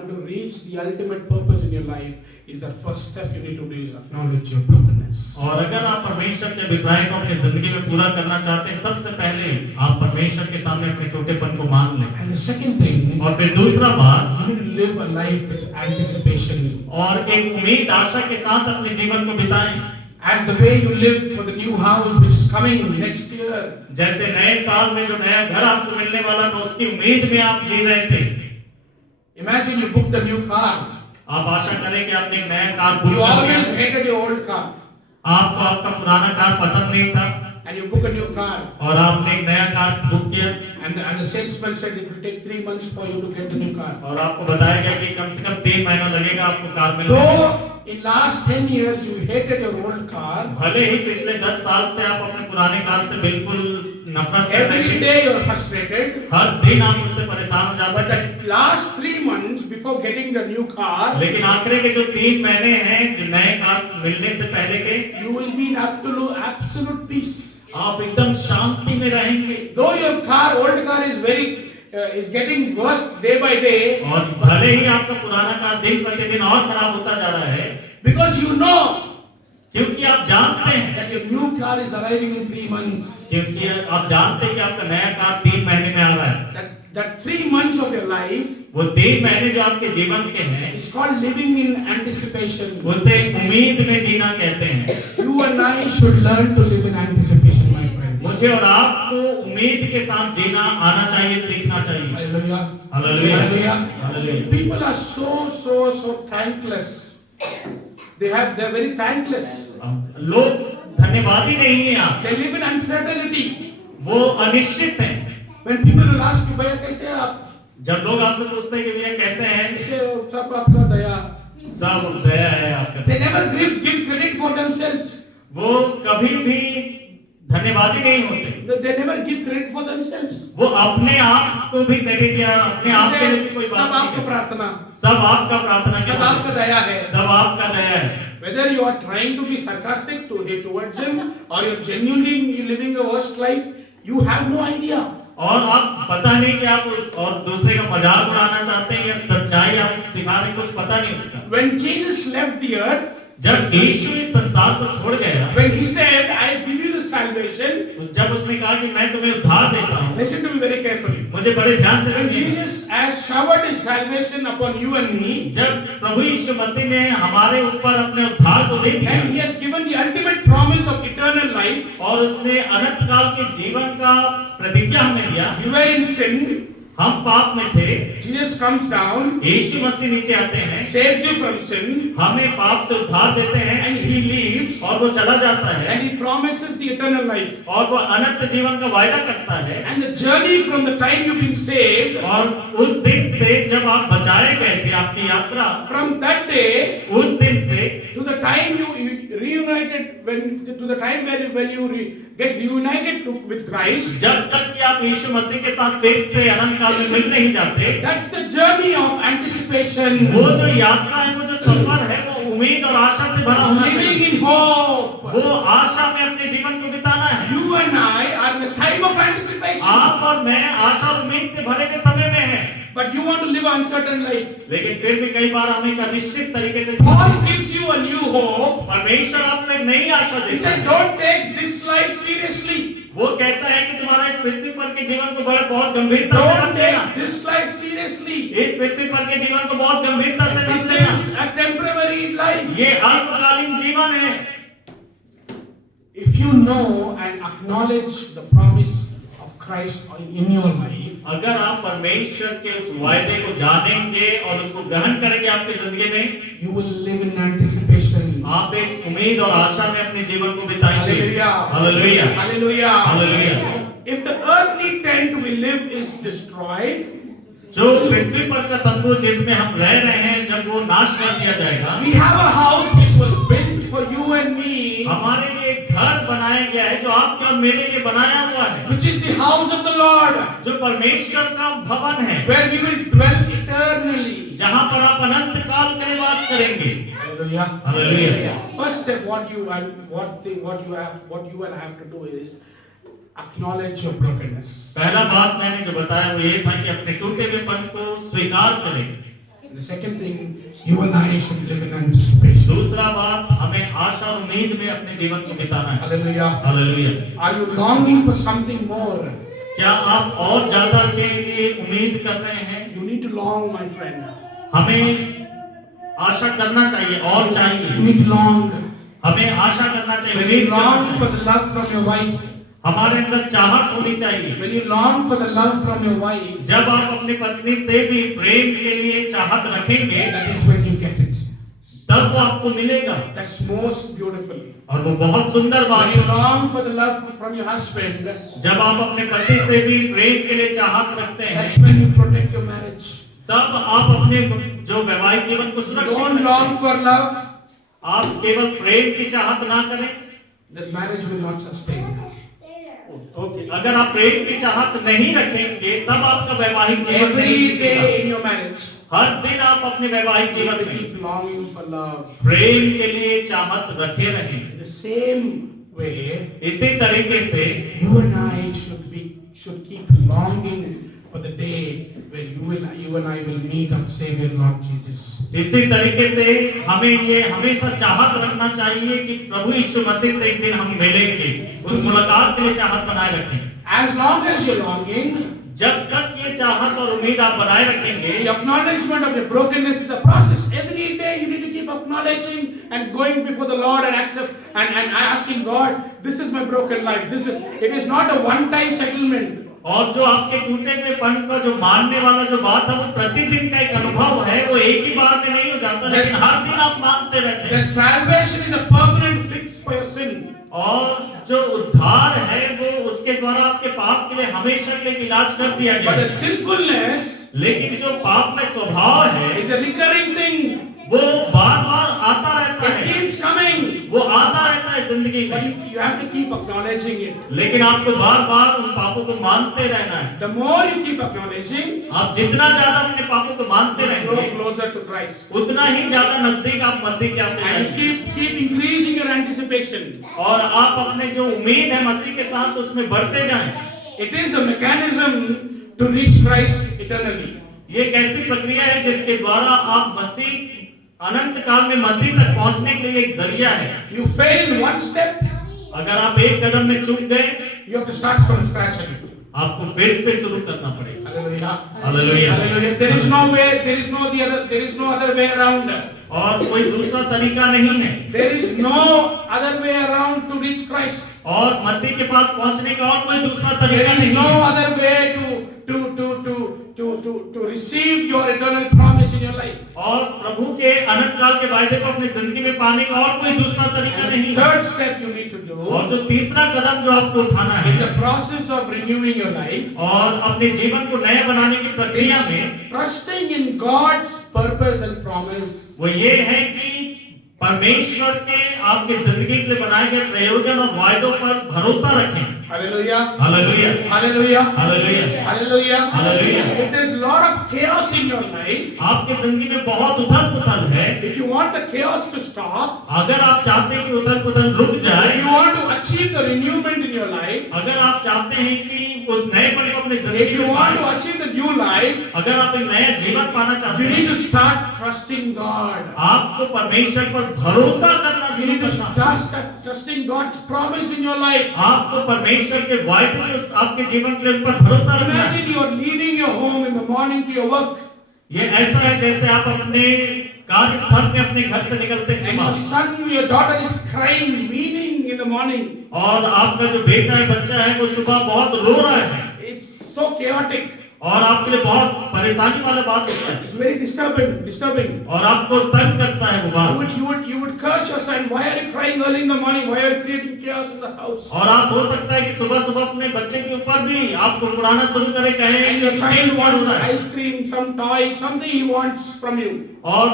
to reach the ultimate purpose in your life, is that first step you need to do is acknowledge your brokenness. और अगर आप परमेश्वर के अभिप्राय को अपनी जिंदगी में पूरा करना चाहते हैं, सबसे पहले आप परमेश्वर के सामने अपने छोटेपन को मान लें। And the second thing, और फिर दूसरा बात, you need to live a life with anticipation. और एक उम्मीद आशा के साथ अपने जीवन को बिताएं। As the way you live for the new house which is coming next year, जैसे नए साल में जो नया घर आपको मिलने वाला था, उसकी उम्मीद में आप जी रहे थे। imagine you booked a new car. आप आशा करें कि आपने एक नया कार बुक You कर always लिया, hated your old car आपको आपका पुराना कार पसंद नहीं था and you book a new car और आपने एक नया कार बुक किया and the salesman said it will take 3 months for you to get the new car. और आपको बताया गया कि कम से कम 3 महीना लगेगा आपको कार मिलने में। Though in last 10 years you hated your old car, भले ही पिछले 10 साल से आप अपने पुराने कार से बिल्कुल नफरत कर रहे every हैं, day you are frustrated, हर दिन आप उससे परेशान हो but जाते हैं, the last 3 months before getting the new car, लेकिन आखिरी के जो 3 महीने हैं जो नए कार मिलने से पहले के, you will be in absolute peace. आप एकदम शांति में रहेंगे। Though your old car is getting worse day by day, और भले ही आपका पुराना कार दिन प्रतिदिन और खराब होता जा रहा है, because you know क्योंकि आप जानते हैं, that your new car is arriving in 3 months. क्योंकि आप जानते हैं कि आपका नया कार 3 महीने में आ रहा है। That 3 months of your life वो 3 महीने जो आपके जीवन के हैं, is called living in anticipation. उसे उम्मीद में जीना कहते हैं। You and I should learn to live in anticipation, my friends. मुझे और आपको उम्मीद के साथ जीना आना चाहिए, सीखना चाहिए। Hallelujah. Hallelujah, hallelujah. People are so thankless. They're very thankless. लोग धन्यवादी नहीं है आप, They live in uncertainty. वो अनिश्चित हैं। When people will ask you, भैया कैसे हैं आप? जब लोग आपसे पूछते हैं कि भैया कैसे हैं, कैसे सब आपका दया. सब दया है आपका। They never give credit for themselves. वो कभी भी धन्यवादी नहीं होते, They never give credit for themselves. वो अपने आप को भी क्रेडिट या अपने आप के लिए भी कोई बात सब नहीं आपका करते। प्रार्थना, सब आपका प्रार्थना के सब बाद, आपका दया है. सब आपका दया है। Whether you are trying to be sarcastic towards him or you're genuinely living a worst life, you have no idea. और आप पता नहीं कि आप और दूसरे का मजाक उड़ाना चाहते हैं या सच्चाई आप दिखा रहे, कुछ पता नहीं उसका। When Jesus left the earth, जब यीशु इस संसार को छोड़ गया, when he said, I give you the salvation, जब उसने कहा कि मैं तुम्हें उद्धार देता हूँ, listen to me very carefully. मुझे बड़े ध्यान से When सुनिए। Jesus has showered his salvation upon you and me, जब प्रभु यीशु मसीह ने हमारे ऊपर अपने उद्धार को दे दिया and he has given the ultimate promise of eternal life, और उसने अनंत काल के जीवन का प्रतिज्ञा हमें दिया, you were in sin, हम पाप में थे, Jesus comes down, यीशु मसीह नीचे आते हैं, saves you from sin, हमें पाप से उद्धार देते हैं and he leaves, और वो चला जाता है and he promises the eternal life. और वो अनंत जीवन का वायदा करता है। And the journey from the time you've been saved, और उस दिन से जब आप बचाए गए थे, आपकी यात्रा from that day उस दिन से to the time you reunited, to the time when you get reunited with Christ, जब तक कि आप यीशु मसीह के साथ फिर से अनंत काल में मिल नहीं जाते, that's the journey of anticipation. वो जो यात्रा है, वो जो सफर है, वो उम्मीद और आशा से भरा होना Living चाहिए। in hope. वो आशा में अपने जीवन को बिताना है। You and I are in a time of anticipation. आप और मैं आशा और उम्मीद से भरे के समय में हैं, But you want to live an uncertain life. लेकिन फिर भी कई बार हमें एक अनिश्चित तरीके से God gives you a new hope. परमेश्वर आपको एक नई आशा He देता said, है। don't take this life seriously. वो कहता है कि तुम्हारा इस पृथ्वी पर के जीवन को बड़ा बहुत गंभीरता से Don't मत लेना। take this life seriously. इस पृथ्वी पर के जीवन को बहुत गंभीरता से This मत लेना। is a temporary life. ये अल्पकालीन जीवन है। If you know and acknowledge the promise of Christ in your life, अगर आप परमेश्वर के उस वायदे को जानेंगे और उसको ग्रहण करेंगे आपकी जिंदगी में, you will live in anticipation. आप एक उम्मीद और आशा में अपने जीवन को बिताएंगे। Hallelujah. Hallelujah, Hallelujah. Hallelujah. If the earthly tent we live is destroyed, जो पृथ्वी पर का तंबू जिसमें हम रह रहे हैं, जब वो नाश कर दिया जाएगा, we have a house which was built for you and me, हमारे लिए एक घर बनाया गया है जो आपके और मेरे लिए बनाया हुआ है, which is the house of the Lord, जो परमेश्वर का भवन है, where we will dwell eternally. जहां पर आप अनंत काल के निवास करेंगे। Hallelujah. Hallelujah. First step, what you and I have to do is acknowledge your brokenness. पहला बात मैंने जो बताया वो ये था कि अपने टूटे हुएपन को स्वीकार करें। The second thing, you and I should live in anticipation. दूसरा बात, हमें आशा और उम्मीद में अपने जीवन को बिताना है। Hallelujah. Hallelujah. Are you longing for something more? क्या आप और ज्यादा के लिए उम्मीद कर रहे हैं? You need to long, my friend. हमें आशा करना चाहिए और You चाहिए। need to long. हमें आशा करना चाहिए, When उम्मीद you करना long for चाहिए। the love from your wife, हमारे अंदर चाहत होनी चाहिए। when you long for the love from your wife, जब आप अपनी पत्नी से भी प्रेम के लिए चाहत रखेंगे, that is when you get it. तब वो आपको मिलेगा। That's most beautiful. और वो बहुत सुंदर बात When you है। long for the love from your husband, जब आप अपने पति से भी प्रेम के लिए चाहत रखते हैं, that's when you protect your marriage. तब आप अपने जो वैवाहिक जीवन को सुरक्षित Don't रखें। long for love, आप केवल प्रेम की चाहत ना करें। that marriage will not sustain. Okay, अगर आप प्रेम की चाहत नहीं रखेंगे तब आपका वैवाहिक जीवन नहीं Every टिकेगा। day in your marriage, हर दिन आप अपने वैवाहिक you जीवन have to में keep longing for love. प्रेम के लिए चाहत रखे रहें। The same way, इसी तरीके से you and I should keep longing for the day when you and I will meet our Savior Lord Jesus. इसी तरीके से हमें ये हमेशा चाहत रखना चाहिए कि प्रभु यीशु मसीह से एक दिन हम मिलेंगे। उस मुलाकात के लिए चाहत बनाए रखें। As long as you're longing, जब तक ये चाहत और उम्मीद आप बनाए रखेंगे, the acknowledgement of your brokenness is a process. Every day you need to keep acknowledging and going before the Lord and and asking God, this is my broken life. It is not a one-time settlement. और जो आपके टूटे हुए पन का जो मानने वाला जो बात है वो प्रतिदिन का एक अनुभव है। वो एक ही बार में नहीं हो जाता, लेकिन हर दिन आप मानते रहते The हैं। salvation is a permanent fix for your sin. और जो उद्धार है वो उसके द्वारा आपके पाप के लिए हमेशा के लिए इलाज कर दिया गया But the है। sinfulness लेकिन जो पाप में स्वभाव है is a recurring thing. वो बार बार आता रहता It है, keeps coming. वो आता रहता है जिंदगी But में। you have to keep acknowledging it. लेकिन आपको बार बार उन पापों को मानते रहना है। The more you keep acknowledging, आप जितना ज्यादा अपने पापों को मानते you grow रहेंगे closer to Christ. उतना ही ज्यादा नजदीक आप मसीह के आते And you रहेंगे। keep increasing your anticipation. और आप अपने जो उम्मीद है मसीह के साथ उसमें बढ़ते जाएं। It is a mechanism to reach Christ eternally. ये एक ऐसी प्रक्रिया है जिसके द्वारा आप मसीह अनंत काल में मसीह तक पहुंचने के लिए एक जरिया है। You fail one step, अगर आप एक कदम में चूक गए, you have to start from scratch again. आपको फिर से शुरू करना पड़ेगा। Hallelujah. Hallelujah. Hallelujah. There is no way, there is no other way around. और कोई दूसरा तरीका नहीं है। There is no other way around to reach Christ. और मसीह के पास पहुंचने का और कोई दूसरा There तरीका is नहीं no है। other way to receive your eternal promise in your life. और प्रभु के अनंत काल के वायदे को अपनी जिंदगी में पाने का और कोई दूसरा तरीका And नहीं the है। third step you need to do और जो तीसरा कदम जो आपको उठाना in है the process of renewing your life और अपने जीवन को नया बनाने की प्रक्रिया is में trusting in God's purpose and promise. वो ये है कि परमेश्वर के आपकी जिंदगी के लिए बनाए गए प्रयोजन और वायदों पर भरोसा रखें। Hallelujah. Hallelujah, Hallelujah. Hallelujah, Hallelujah. Hallelujah. If there's a lot of chaos in your life, आपकी जिंदगी में बहुत उथल-पुथल है। if you want the chaos to stop, अगर आप चाहते हैं कि उथल-पुथल रुक if जाए, you want to achieve the renewment in your life, अगर आप चाहते हैं कि उस नएपन को अपनी if जिंदगी you में want पाएं, to achieve the new life, अगर आप एक नया जीवन पाना चाहते you need हैं, to start trusting God. आपको परमेश्वर पर भरोसा करना You शुरू need to करना। start trusting God's promise in your life. आपको परमेश्वर के वायदे जो आपके जीवन के लिए उन पर भरोसा रखना है। Imagine you are leaving your home in the morning to your work, ये ऐसा है जैसे आप अपने कार्यस्थल में अपने घर से निकलते हैं and your सुबह, son, your daughter is crying, weeping in the morning. और आपका जो बेटा है बच्चा है वो सुबह बहुत रो रहा है It's so chaotic. और आपके लिए बहुत परेशानी वाला बात होता है It's very disturbing. और आपको तंग करता है वो बात। You would curse your son. Why are you crying early in the morning? Why are you creating chaos in the house? और आप हो सकता है कि सुबह सुबह अपने बच्चे के ऊपर भी आप कुड़कुड़ाना शुरू करें, कहें And your कि child क्या हो wants रहा है। ice cream, some toy, something he wants from you. और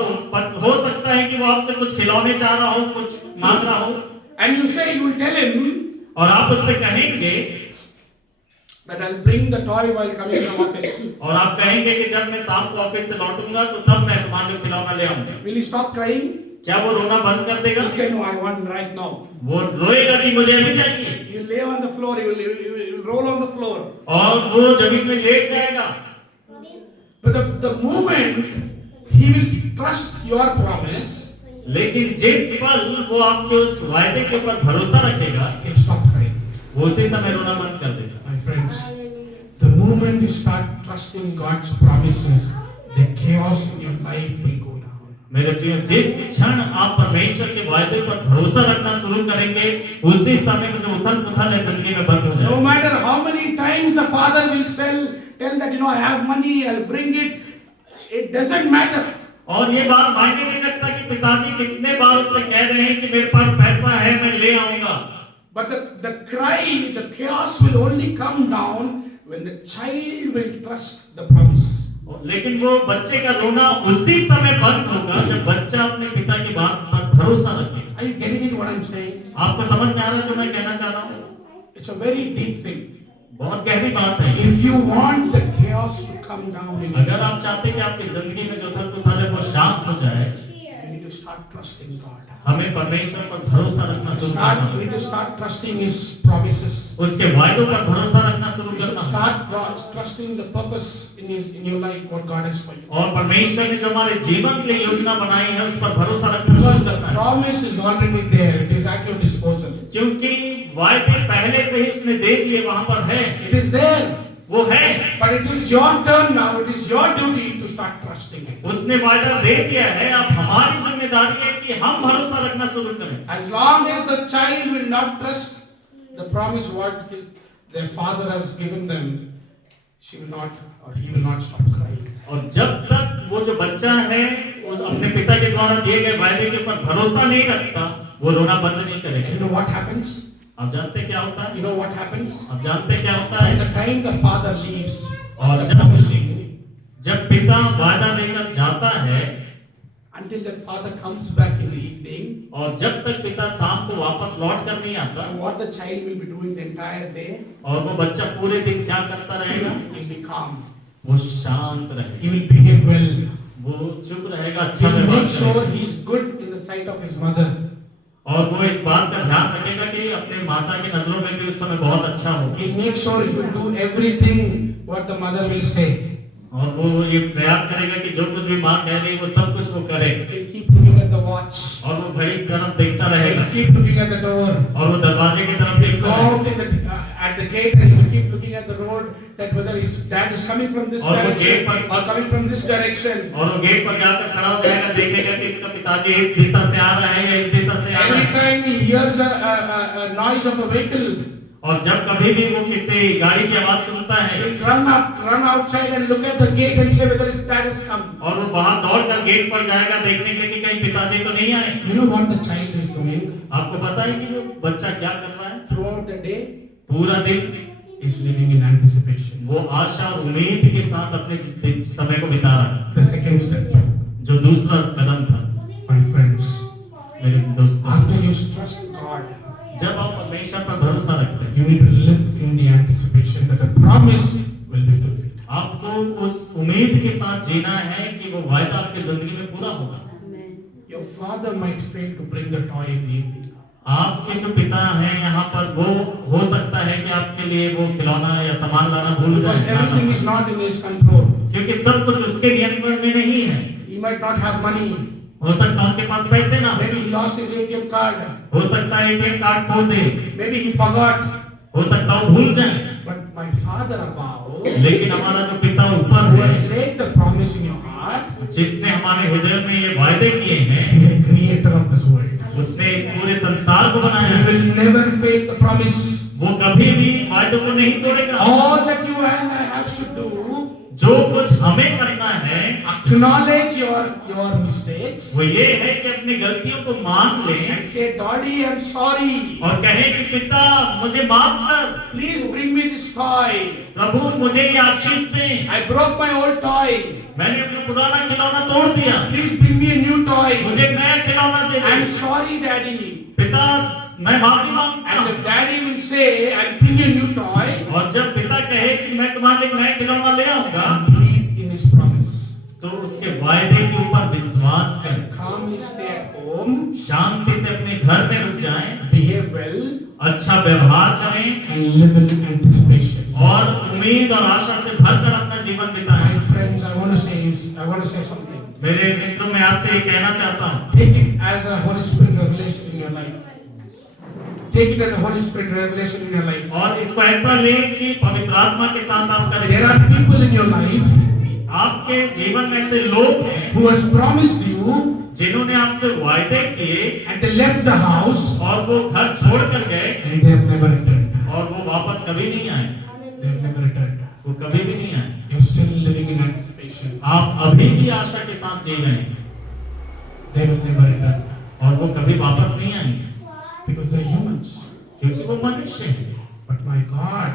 हो सकता है कि वो आपसे कुछ खिलौने चाह रहा हो, कुछ मांग रहा हो, And you say, you will tell him और आप उससे कहेंगे that I'll bring the toy while coming from office. और आप कहेंगे कि जब मैं शाम को ऑफिस से लौटूंगा तो तब मैं तुम्हारे लिए खिलौना ले आऊंगा। Will he stop crying? क्या वो रोना बंद कर देगा? He'll say, no, I want right now. वो रोएगा कि मुझे अभी चाहिए, He'll lay on the floor, he will roll on the floor. और वो जमीन में लेट जाएगा। But the moment he will trust your promise, लेकिन जिस पल वो आपके उस वायदे के ऊपर भरोसा रखेगा, he'll stop crying. वो उसी समय रोना बंद कर देगा। My friends, the moment you start trusting God's promises, the chaos in your life will go down. मेरे प्रिय, जिस क्षण आप परमेश्वर के वायदे पर भरोसा रखना शुरू करेंगे, उसी समय में जो उथल-पुथल है जिंदगी में बंद हो No जाएगा। matter how many times the father will tell that, I have money, I'll bring it. It doesn't matter. और ये बात मायने नहीं रखता कि पिताजी कितने हैं कि मेरे पास पैसा है, मैं ले आऊंगा। But the cry, the chaos will only come down when the child will trust the promise. लेकिन वो बच्चे का रोना उसी समय बंद होगा जब बच्चा अपने पिता की बात पर भरोसा रखेगा। Are you getting it what I'm saying? आपको समझ में आ रहा है जो मैं कहना चाह रहा हूँ? It's a very deep thing. बहुत गहरी बात है। If you want the chaos to come down in अगर आप चाहते कि आपकी जिंदगी में जो उथल-पुथल है वो शांत हो जाए, you need to start trusting God. हमें परमेश्वर पर भरोसा रखना शुरू करना You need to start trusting His promises. उसके वायदों पर भरोसा रखना शुरू You should करना start trusting the purpose in your life, what God has for you. और परमेश्वर ने जो हमारे जीवन के लिए योजना बनाई है उस पर भरोसा रखना शुरू Because the करना है। promise is already there, it is at your disposal. क्योंकि वायदे पहले से ही उसने दे दिए, वहां पर है, It is there, वो है। but it is your turn now. It is your duty to start trusting it. उसने वायदा दे दिया है, अब हमारी जिम्मेदारी है कि हम भरोसा रखना शुरू करें। As long as the child will not trust the promise what their father has given them, she will not or he will not stop crying. और जब तक वो जो बच्चा है उस अपने पिता के द्वारा दिए गए वायदे के ऊपर भरोसा नहीं रखता, वो रोना बंद नहीं And करेगा। you know what happens? आप जानते क्या होता है? You know what happens? आप जानते क्या होता By है? the time the father leaves, और after promising, जब पिता वादा लेकर जाता है until that father comes back in the evening, और जब तक पिता शाम को वापस लौट कर नहीं आता, what the child will be doing the entire day, और वो बच्चा पूरे दिन क्या करता रहेगा? he will be calm. वो शांत रहेगा, He will behave well. वो चुप रहेगा, He अच्छा will व्यवहार make sure करेगा। he is good in the sight of his mother. और वो इस बात का ध्यान रखेगा कि अपने माता की नजरों में भी उस समय बहुत अच्छा हो। He will make sure he will do everything what the mother will say. और वो ये प्रयास करेगा कि जो कुछ भी माँ कह रही है वो सब कुछ वो करे। He will keep looking at the watch. और वो घड़ी की तरफ देखता He रहेगा will keep looking at the door. और वो दरवाजे की तरफ He will देखता go रहेगा out at the gate and he will keep looking at the road that whether his dad is coming from this और वो direction गेट पर or coming from this direction. और वो गेट पर जाकर खड़ा हो जाएगा, देखेगा कि इसका पिताजी इस दिशा से आ रहा है या इस दिशा से आ रहा Every है। time he hears a noise of a vehicle, और जब कभी भी वो किसी गाड़ी की आवाज सुनता he है will run outside and look at the gate and say whether his dad has come. और वो बाहर दौड़कर गेट पर जाएगा देखने के लिए कि कहीं पिताजी तो नहीं आए। You know what the child is doing? आपको पता है कि वो बच्चा क्या कर रहा है? Throughout the day, पूरा दिन is living in anticipation. वो आशा और उम्मीद के साथ अपने समय को बिता रहा है। The second step, जो दूसरा कदम था, my friends, मेरे दोस्तों, after you trust God, जब आप परमेश्वर पर भरोसा रखते हैं, you need to live in the anticipation that the promise will be fulfilled. आपको उस उम्मीद के साथ जीना है कि वो वायदा आपकी जिंदगी में पूरा होगा। Your father might fail to bring the toy in the evening. आपके जो पिता हैं यहाँ पर वो हो सकता है कि आपके लिए वो खिलौना या सामान लाना भूल Because जाए, everything is not in his control. क्योंकि सब कुछ उसके नियंत्रण में नहीं है। He might not have money. हो सकता है उनके पास पैसे ना हो, Maybe he lost his ATM card. हो सकता है एटीएम कार्ड खो दे, Maybe he forgot. हो सकता है वो भूल जाए। But my Father above, लेकिन हमारा जो पिता ऊपर who है, has laid the promise in your heart, जिसने हमारे हृदय में ये वायदे किए हैं, is a creator of this world. उसने इस पूरे संसार को बनाया He है। will never fail the promise. वो कभी भी वायदों को नहीं तोड़ेगा। All that you and I have to do, जो कुछ हमें करना है acknowledge your mistakes वो ये है कि अपनी गलतियों को मान लें and say, Daddy, I'm sorry. और कहें कि पिता मुझे माफ कर, Please bring me this toy. प्रभु मुझे ये आशीष दें, I broke my old toy. मैंने अपना पुराना खिलौना तोड़ दिया, Please bring me a new toy. मुझे नया खिलौना दे I'm दे। sorry, Daddy. पिता मैं माफी मांगता And हूँ। the daddy will say, I'll bring a new toy. और जब पिता कहे कि मैं तुम्हारे लिए नया खिलौना ले आऊंगा, Believe in his promise. तो उसके वायदे के ऊपर विश्वास करें, Calmly stay at home. शांति से अपने घर में रुक जाएं, Behave well. अच्छा व्यवहार करें And live in anticipation. और उम्मीद और आशा से भरकर अपना जीवन बिताएं। My friends, I want to say something. मेरे मित्रों मैं आपसे ये कहना चाहता हूँ, Take it as a Holy Spirit revelation in your life. Take it as a Holy Spirit revelation in your life. और इसको ऐसा लें कि पवित्र आत्मा के साथ आपका There रिश्ता, are people in your life आपके जीवन में ऐसे लोग हैं who has promised you जिन्होंने आपसे वायदे किए and they left the house और वो घर छोड़ कर गए and they have never returned. और वो वापस कभी नहीं आए, They have never returned. वो कभी भी नहीं आए। You're still living in anticipation. आप अभी भी आशा के साथ जी रहे हैं They will never return. और वो कभी कभी वापस नहीं आएंगे, because they're humans. क्योंकि वो मनुष्य है। But my God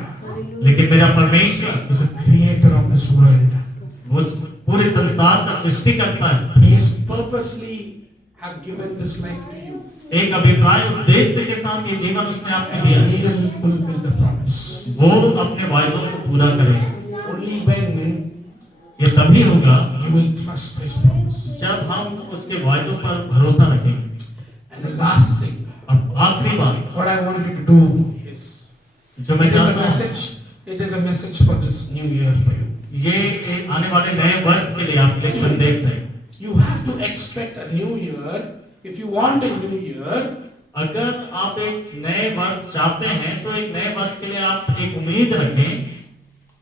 लेकिन मेरा परमेश्वर is a creator of this world. वो पूरे संसार का सृष्टि करता है। He has purposely have given this life to you. एक अभिप्राय उद्देश्य के साथ ये जीवन उसने आपको दिया। He will fulfill the promise. वो अपने वायदों को पूरा करेगा। Only when ये तभी होगा you will trust His promise. जब हम उसके वायदों पर भरोसा रखेंगे। And the last thing, अब आखिरी बात what I want you to do is, जो मैं it is a चाहता हूँ, message. It is a message for this new year for you. ये एक आने वाले नए वर्ष के लिए आपके लिए संदेश है। You have to expect a new year. If you want a new year, अगर आप एक नए वर्ष चाहते हैं तो एक नए वर्ष के लिए आप एक उम्मीद रखें।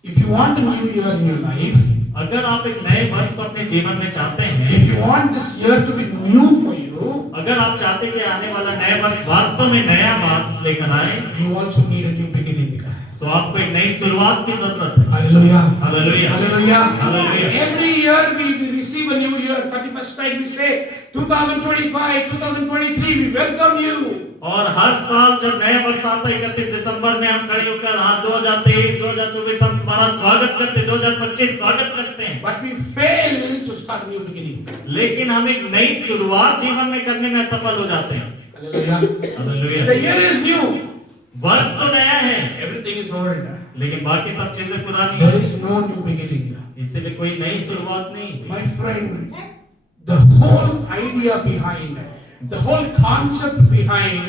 if you want a new year in your life, अगर आप एक नए वर्ष को अपने जीवन में चाहते हैं, if you want this year to be new for you, अगर आप चाहते हैं कि आने वाला नया वर्ष वास्तव में नया बात लेकर आए, you also need a new beginning. तो आपको एक नई शुरुआत की जरूरत है। Hallelujah. Hallelujah. Hallelujah. Hallelujah. Every year we receive a new year. 31st night we say 2025, 2023, we welcome you. और हर साल जब नया वर्ष आता है 31 दिसंबर में हम खड़े होकर 2023, 2024 हम तुम्हारा स्वागत करते, 2025 स्वागत करते हैं। But we fail to start a new beginning. लेकिन हम एक नई शुरुआत जीवन में करने में असफल हो जाते हैं। Hallelujah. Hallelujah. The year is new. वर्ष तो नया है, Everything is old. लेकिन बाकी सब चीजें पुरानी There हैं। is no new beginning. इसीलिए कोई नई शुरुआत नहीं। My friend, the whole idea behind, the whole concept behind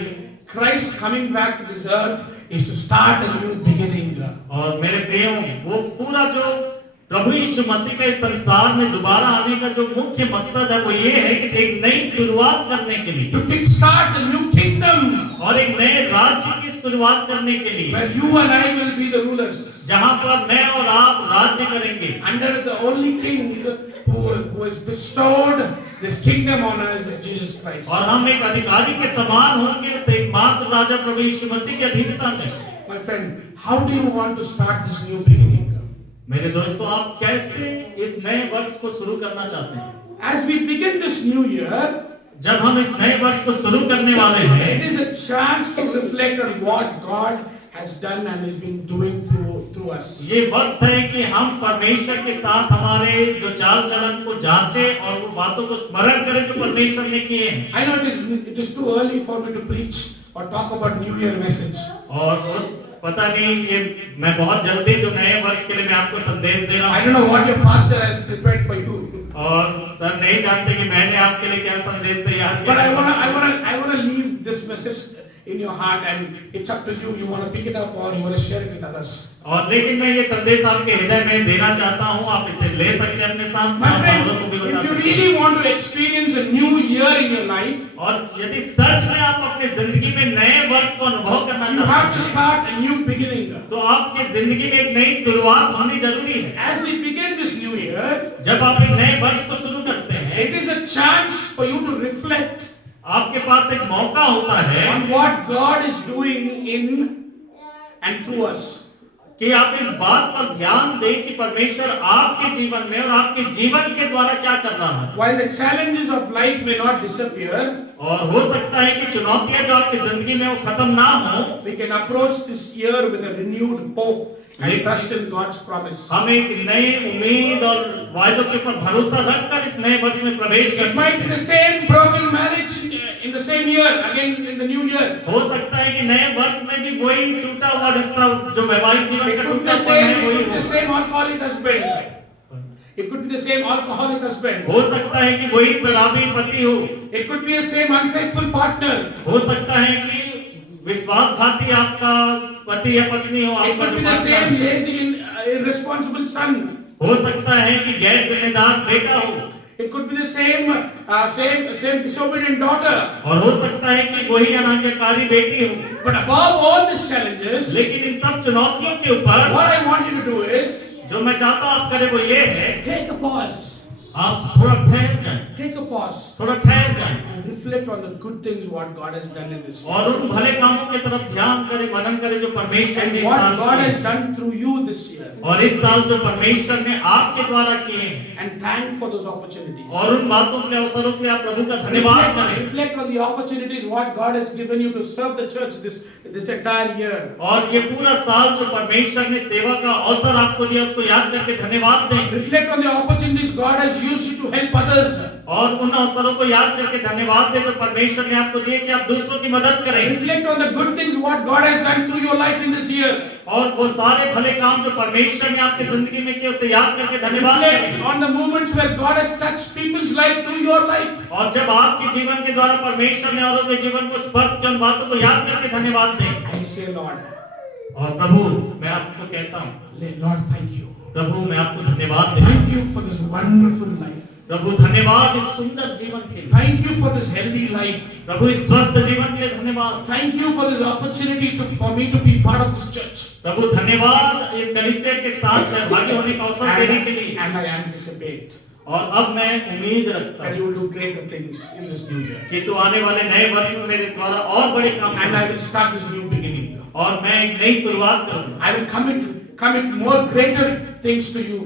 Christ coming back to this earth is to start a new beginning. और मेरे प्रियो, वो पूरा जो प्रभु यीशु मसीह के इस संसार में दोबारा आने का जो मुख्य मकसद है वो ये है कि एक नई शुरुआत करने के लिए, To kickstart a new kingdom और एक नए राज्य की शुरुआत करने के लिए, where you and I will be the rulers जहां पर मैं और आप राज्य करेंगे under the only king who has bestowed this kingdom on us is Jesus Christ. और हम एक अधिकारी के समान होंगे उस एकमात्र राजा प्रभु यीशु मसीह की अधीनता में। My friend, how do you want to start this new beginning? मेरे दोस्तों, आप कैसे इस नए वर्ष को शुरू करना चाहते हैं? As we begin this new year, जब हम इस नए वर्ष को शुरू करने वाले it हैं, is a chance to reflect on what God has done and has been doing through us. ये वक्त है कि हम परमेश्वर के साथ हमारे जो चाल चलन को जांचें और वो बातों को स्मरण करें जो परमेश्वर ने किए हैं। I know it is too early for me to preach or talk about New Year message. और पता नहीं, ये मैं बहुत जल्दी जो नए वर्ष के लिए मैं आपको संदेश दे रहा I हूँ, don't know what your pastor has prepared for you. और सर नहीं जानते कि मैंने आपके लिए क्या संदेश तैयार But किया। I wanna leave this message in your heart, and it's up to you. You want to pick it up or you want to share it with others. और लेकिन मैं ये संदेश आपके हृदय में देना चाहता हूँ, आप इसे ले सकते हैं अपने साथ। My आप friend, औरों को भी बता if you सकते हैं। really want to experience a new year in your life, और यदि सच में आप अपने जिंदगी में नए वर्ष को अनुभव करना you have चाहते to हैं, start a new beginning. तो आपकी जिंदगी में एक नई शुरुआत होनी जरूरी है। As we begin this new year, जब आप एक नए वर्ष को शुरू करते हैं, it is a chance for you to reflect आपके पास एक मौका होता है on what God is doing in and through us. कि आप इस बात पर ध्यान दें कि परमेश्वर आपके जीवन में और आपके जीवन के द्वारा क्या कर रहा है। While the challenges of life may not disappear, और हो सकता है कि चुनौतियां जो आपकी जिंदगी में वो खत्म ना हो, we can approach this year with a renewed hope and trust in God's promise. हम एक नई उम्मीद और वायदों के ऊपर भरोसा रखकर इस नए वर्ष में प्रवेश कर It might be the same broken marriage in the same year, again in the new year. हो सकता है कि नए वर्ष में भी वही टूटा हुआ रिश्ता जो वैवाहिक जीवन It का could be टूटा the हुआ है same, वही it could be the हो। same alcoholic husband. It could be the same alcoholic husband. हो सकता है कि वही शराबी पति हो। It could be the same unfaithful partner. हो सकता है कि विश्वासघाती आपका पति या पत्नी हो, It आपका could जो be the partner same है। lazy and irresponsible son. हो सकता है कि गैर जिम्मेदार बेटा हो। It could be the same disobedient daughter. और हो सकता है कि वही अनाज्ञाकारी बेटी हो। But above all these challenges, लेकिन इन सब चुनौतियों के ऊपर what I want you to do is जो मैं चाहता हूं आप करें वो ये है, take a pause. आप थोड़ा ठहर जाएं। Take a pause. थोड़ा ठहर जाए Reflect on the good things what God has done in this year. और उन भले कामों की तरफ ध्यान करें, मनन करें जो परमेश्वर ने And इस what साल God has किए done through you this year. और इस साल जो परमेश्वर ने आपके द्वारा किए हैं And thank for those opportunities. और उन बातों के अवसरों के लिए आप प्रभु का धन्यवाद करें Reflect on the opportunities what God has given you to serve the church this entire year. और ये पूरा साल जो परमेश्वर ने सेवा का अवसर आपको दिया उसको याद करके धन्यवाद दें Reflect on the opportunities God has used you to help others. और उन अवसरों को याद करके धन्यवाद दें जो परमेश्वर ने आपको दिए कि आप दूसरों की मदद करें Reflect on the good things what God has done through your life in this year. और वो सारे भले काम जो परमेश्वर ने आपकी जिंदगी में किए उसे याद करके धन्यवाद Reflect करें on the moments where God has touched people's life through your life. और जब आपके जीवन के द्वारा परमेश्वर ने औरों के जीवन को स्पर्श किया उन बातों को याद करके धन्यवाद दें I say, Lord, और प्रभु मैं आपको कहता हूँ Lord, thank you. प्रभु मैं आपको धन्यवाद देता हूँ Thank you for this wonderful life. प्रभु धन्यवाद इस सुंदर जीवन के लिए Thank you for this healthy life. प्रभु इस स्वस्थ जीवन के लिए धन्यवाद Thank you for this opportunity for me to be part of this church. प्रभु धन्यवाद इस कलीसिया के साथ सहभागी होने का अवसर देने के लिए And I anticipate और अब मैं उम्मीद रखता that हूँ you will do greater things in this new year. कि तू आने वाले नए वर्ष में मेरे द्वारा और बड़े काम And I will start this new beginning. और मैं एक नई शुरुआत करूँ I will commit more greater things to you.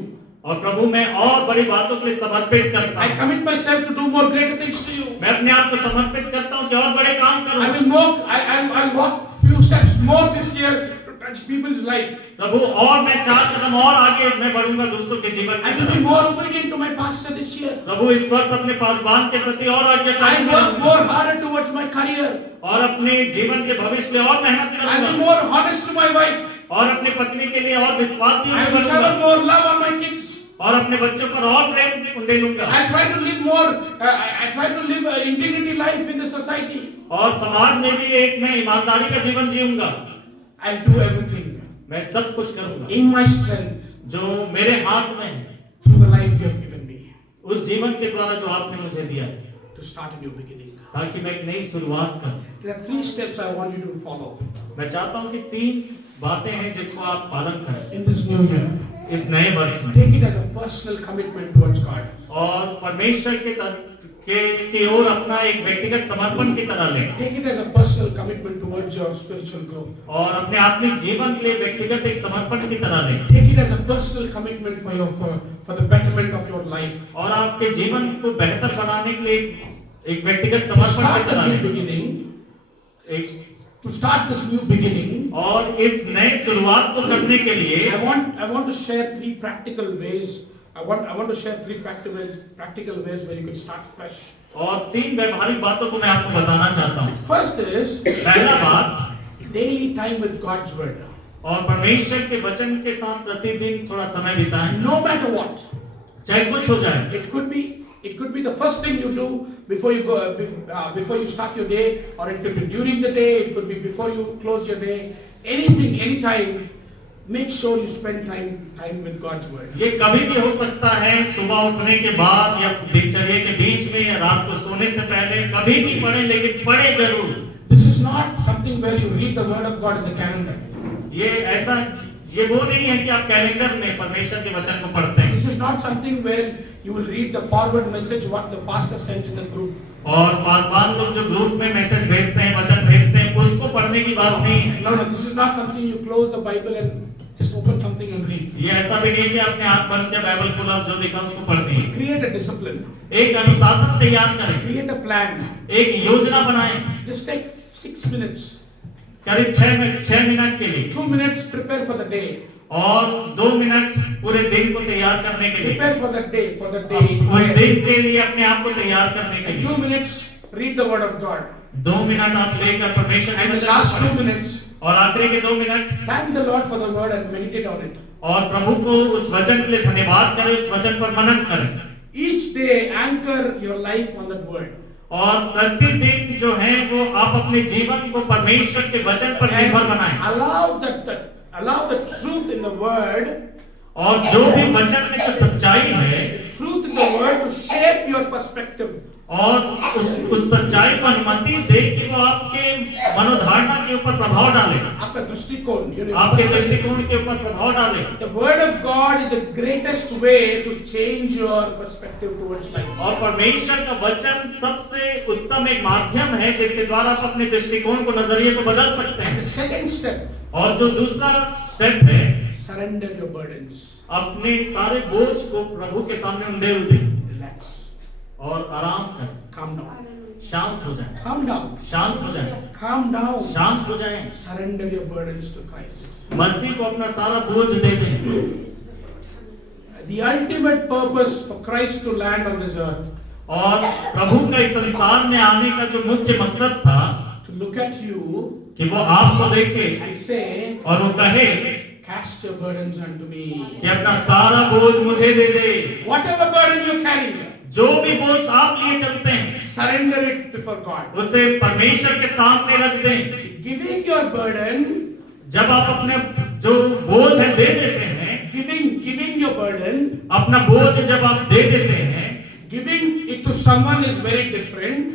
और प्रभु मैं और बड़ी बातों के लिए समर्पित करता I हूँ commit myself to do more greater things to you. मैं अपने आप को समर्पित करता हूँ कि और बड़े काम I करूँ will I'll walk few steps more this year to touch people's life. प्रभु और मैं 4 कदम और आगे मैं बढ़ूंगा दूसरों के जीवन I की will be तरफ more obedient to my pastor this year. प्रभु इस वर्ष अपने पासवान के प्रति और I आज्ञाकारी work करूंगा more harder towards my career. और अपने जीवन के भविष्य के लिए और मेहनत I will be करूंगा more honest to my wife. और अपनी पत्नी के लिए और विश्वासी I will बनूंगा shower more love on my kids. और अपने बच्चों पर और प्रेम उंडेलूंगा I try to live more. I try to live an integrity life in the society. और समाज में भी एक मैं ईमानदारी का जीवन जीऊंगा I'll do everything मैं सब कुछ करूंगा in my strength जो मेरे हाथ में है through the life you have given me उस जीवन के द्वारा जो आपने मुझे दिया to start a new beginning. ताकि मैं एक नई शुरुआत करूं There are 3 steps I want you to follow मैं चाहता हूं कि 3 बातें हैं जिसको आप पालन करें in this new year. इस नए वर्ष में Take it as a personal commitment towards God. और परमेश्वर की ओर अपना एक व्यक्तिगत समर्पण की तरह लें Take it as a personal commitment towards your spiritual growth. और अपने आत्मिक जीवन के लिए व्यक्तिगत एक समर्पण की तरह लें Take it as a personal commitment for the betterment of your life. और आपके जीवन को बेहतर बनाने के लिए एक व्यक्तिगत To समर्पण start की the तरह new लें beginning, एक to start this new beginning, और इस नए शुरुआत को करने के लिए I want to share 3 practical ways. I want to share 3 practical ways where you can start fresh. और 3 व्यवहारिक बातों को मैं आपको बताना चाहता हूँ First is पहला बात daily time with God's word. और परमेश्वर के वचन के साथ प्रतिदिन थोड़ा समय बिताएं No matter what, चाहे कुछ हो जाए it could be the first thing you do before you go before you start your day, or it could be during the day, it could be before you close your day. Anything, anytime. Make sure you spend time with God's word. ये कभी भी हो सकता है सुबह उठने के बाद या दिनचर्या के बीच में या रात को सोने से पहले कभी भी पढ़े लेकिन पढ़े जरूर This is not something where you read the word of God in the calendar. ये वो नहीं है कि आप कैलेंडर में परमेश्वर के वचन को पढ़ते हैं This is not something where you will read the forward message what the pastor sends in the group. और पासवान लोग जो ग्रुप में मैसेज भेजते हैं वचन भेजते हैं उसको पढ़ने की बात नहीं है No, this is not something you close the Bible and just open something and read. ये ऐसा भी नहीं कि अपने हाथ बंद के बाइबल खोला जो देखा उसको पढ़ दिए Create a discipline. एक अनुशासन तैयार करें Create a plan. एक योजना बनाएं Just take 6 minutes. करीब 6 मिनट के लिए 2 minutes prepare for the day. और 2 मिनट पूरे दिन को तैयार करने के लिए Prepare for the day. उस दिन के लिए अपने आप को तैयार करने के And लिए 2 minutes read the word of God. 2 minute आप लेकर परमेश्वर And के the वचन last को 2 पढ़ें। minutes, और आखिरी के 2 minute thank the Lord for the word and meditate on it. और प्रभु को उस वचन के लिए धन्यवाद करें उस वचन पर मनन करें Each day anchor your life on that word. और प्रतिदिन जो है वो आप अपने जीवन को परमेश्वर के वचन पर निर्भर बनाएं Allow the truth in the word, और जो भी वचन में जो सच्चाई है truth in the word to shape your perspective. और उस सच्चाई को अनुमति दे कि वो आपके मनोधारणा की ऊपर प्रभाव डालेगा, आपका दृष्टिकोण, आपके दृष्टिकोण के ऊपर प्रभाव डालेगा। The word of God is the greatest way to change your perspective towards life. और परमेश्वर का वचन सबसे उत्तम एक माध्यम है जिसके द्वारा आप अपने दृष्टिकोण को, नजरिए को बदल सकते हैं। The second step, और जो दूसरा स्टेप है, surrender your burdens. अपने सारे बोझ को प्रभु के सामने उंडेल दें Relax. और आराम करें, Calm down. शांत हो जाएं, Calm down. शांत हो जाएं, Calm down. शांत हो जाएं। Surrender your burdens to Christ. मसीह को अपना सारा बोझ दे दें। The ultimate purpose for Christ to land on this earth, और प्रभु का इस संसार में आने का जो मुख्य मकसद था to look at you कि वो आपको देखे and say, और वो कहे cast your burdens unto me. कि अपना सारा बोझ मुझे दे दे। Whatever burden you're carrying, जो भी बोझ आप लिए चलते हैं surrender it before God. उसे परमेश्वर के सामने रख दें। Giving your burden, जब आप अपने जो बोझ है दे देते हैं, giving your burden, अपना बोझ जब आप दे देते हैं, giving it to someone is very different.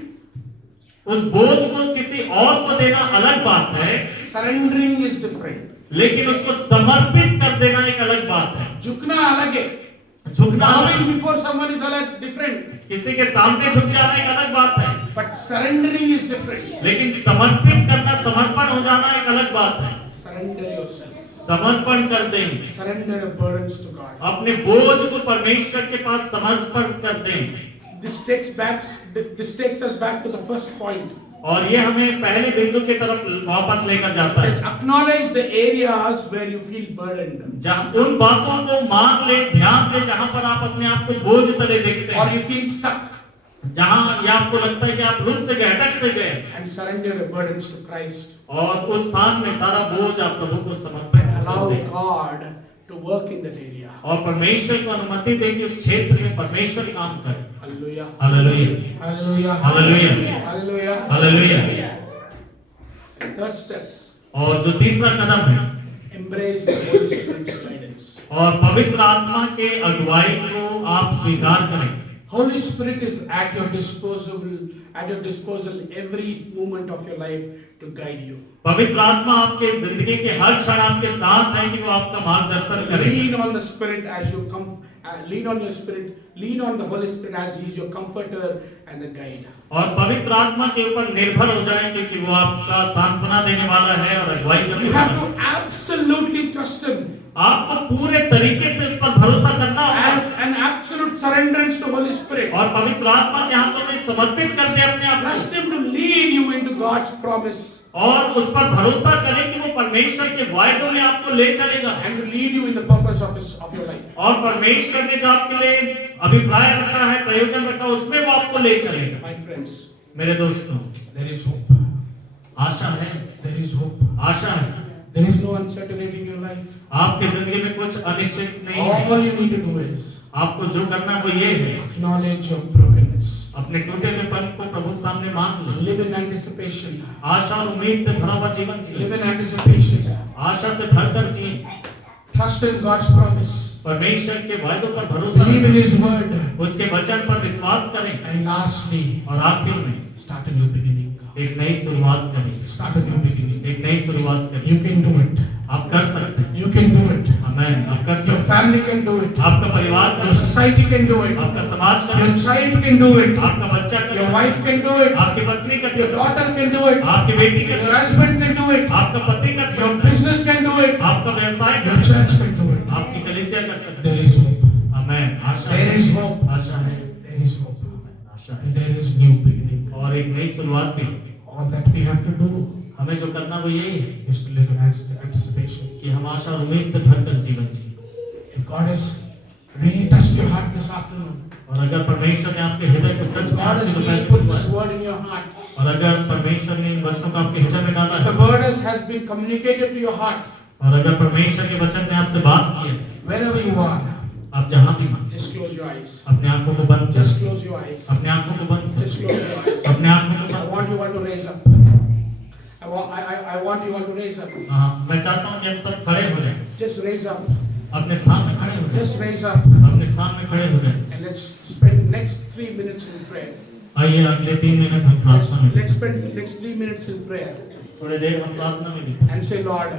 उस बोझ को किसी और को देना अलग बात है, Surrendering is different. लेकिन उसको समर्पित कर देना एक अलग बात है। झुकना अलग है, झुकना bowing before someone is अलग, different. किसी के सामने झुक जाना एक अलग बात है, But surrendering is different. लेकिन समर्पित करना, समर्पण हो जाना एक अलग बात है। Surrender yourself. समर्पण कर दें, Surrender your burdens to God. अपने बोझ को परमेश्वर के पास समर्पण कर दें। This takes us back to the first point. और ये हमें पहले बिंदु की तरफ वापस लेकर जाता It है, says, acknowledge the areas where you feel burdened, जहाँ उन बातों को मान ले, ध्यान दे जहाँ पर आप अपने आप को बोझ तले देखते or हैं, you feel stuck, जहाँ ये आपको लगता है कि आप रुक से गए, अटक से गए, and surrender your burdens to Christ. और उस स्थान में सारा बोझ आप प्रभु को समर्पित कर Allow दें God to work in that area. और परमेश्वर को अनुमति दें कि उस क्षेत्र में परमेश्वर काम करे। Hallelujah. Hallelujah, Hallelujah. Hallelujah, Hallelujah. Hallelujah. Third step, और जो तीसरा कदम है, embrace the Holy Spirit's guidance. और पवित्र आत्मा के अगुवाई को आप स्वीकार करें। Holy Spirit is at your disposal every moment of your life to guide you. पवित्र आत्मा आपके जिंदगी के हर क्षण आपके साथ है कि वो आपका मार्गदर्शन करे। Lean on the Spirit as you come. Lean on your Spirit. Lean on the Holy Spirit as He is your comforter and a guide. और पवित्र आत्मा के ऊपर निर्भर हो जाएं क्योंकि वो आपका सांत्वना देने वाला है और अगुवाई करने You वाला have है। to absolutely trust Him. आपको पूरे तरीके से उस पर भरोसा करना होगा As an absolute surrenderance to Holy Spirit. और पवित्र आत्मा के हाथों में समर्पित कर दे अपने आप Trust Him to lead you into God's promise और उस पर भरोसा करें कि वो परमेश्वर के वायदों में आपको ले चलेगा and to lead you in the purpose of your life. और परमेश्वर ने जो आपके लिए अभिप्राय रखा है, प्रयोजन रखा, उसमें वो आपको ले चलेगा। My friends, मेरे दोस्तों, there is hope. आशा है, There is hope. आशा है। There is no uncertainty in your life. आपकी जिंदगी में कुछ अनिश्चित नहीं है। All you need to do is आपको जो करना वो ये है, acknowledge your brokenness. अपने टूटे हुएपन को प्रभु के सामने मांग लो। Live in anticipation. आशा और उम्मीद से भरा हुआ जीवन जिए। Live in anticipation. आशा से भरकर जिए। Trust in God's promise. परमेश्वर के वायदों पर भरोसा Believe in रखें। His word. उसके वचन पर विश्वास करें And lastly, और आखिर में start a new beginning. एक नई शुरुआत करें। Start a new beginning. एक नई शुरुआत करें। You can do it. आप कर सकते हैं। You can do it. आमीन। आप कर Your सकते हैं। family can do it. आपका परिवार कर Your सकता society can do है। it. आपका समाज कर Your सकता child can do it. है। आपका बच्चा कर Your सकता wife है। can do it. आपकी पत्नी कर Your सकती है। daughter can do it. आपकी बेटी कर Your सकती husband can do it. है। आपका पति कर Your सकता है। business can do it. आपका व्यवसाय कर Your सकता church can do it. है। आपकी कलीसिया कर सकती There is hope. है। आमीन। आशा There है। is hope. आशा है। There is hope. आशा है। And there is new beginning. और एक नई शुरुआत भी। All that we have to do हमें जो करना वो यही है is to live in anticipation. कि हम आशा और उम्मीद से भरकर जीवन जिए। If God has really touched your heart this afternoon, और अगर परमेश्वर ने आपके हृदय को सच if God has really put this word in your heart, और अगर परमेश्वर ने इन वचनों को आपके हृदय में डाला the है word has been communicated to your heart, और अगर परमेश्वर के वचन ने आपसे बात की है, wherever you are, आप जहां भी हैं, just close your eyes. अपने आंखों को बंद Just करें, close your eyes. अपने आंखों को बंद Just करें, close your eyes. अपने आंखों को I बंद want you all to raise up. I want you all to raise up. हाँ, मैं चाहता हूँ कि हम सब खड़े हो जाएं, Just raise up. अपने स्थान में खड़े हो जाएं, Just raise up. अपने स्थान में खड़े हो जाएं। And let's spend next 3 minutes in prayer. आइए अगले 3 मिनट हम प्रार्थना में Let's spend next 3 minutes in prayer थोड़ी देर हम प्रार्थना में बिताएं and say, Lord,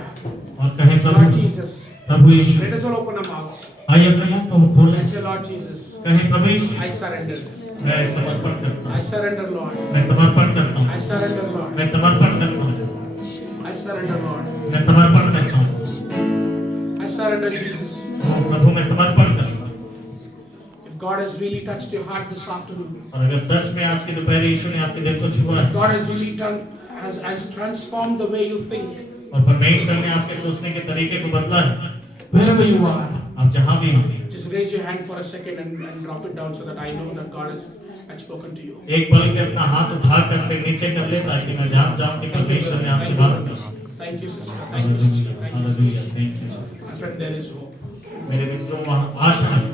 और कहें Lord Prabhu Jesus. Prabhu Yeshu Let us all open our mouths आइए अपने मुंह को खोलें and say, Lord Jesus, कहें प्रभु यीशु I surrender. मैं समर्पण करता I हूँ surrender, Lord. मैं समर्पण करता हूँ I surrender, Lord. मैं समर्पण करता हूँ I surrender, Lord. मैं समर्पण करता हूँ I surrender, Jesus. प्रभु मैं समर्पण करता हूँ If God has really touched your heart this afternoon, और अगर सच में आज के दोपहर यीशु ने आपके दिल को छुआ है God has really done, has transformed the way you think. और परमेश्वर ने आपके सोचने के तरीके को बदला है Wherever you are, आप जहाँ भी हो just raise your hand for a second and drop it down so that I know that God has spoken to you. एक पल के अपना हाथ उठा कर फिर नीचे कर ले ताकि मैं जान जाऊं कि परमेश्वर ने आपसे बात की Thank you, sister. Thank you, sister. Thank you. Hallelujah thank you My friend, there is hope. मेरे मित्रों वहाँ आशा है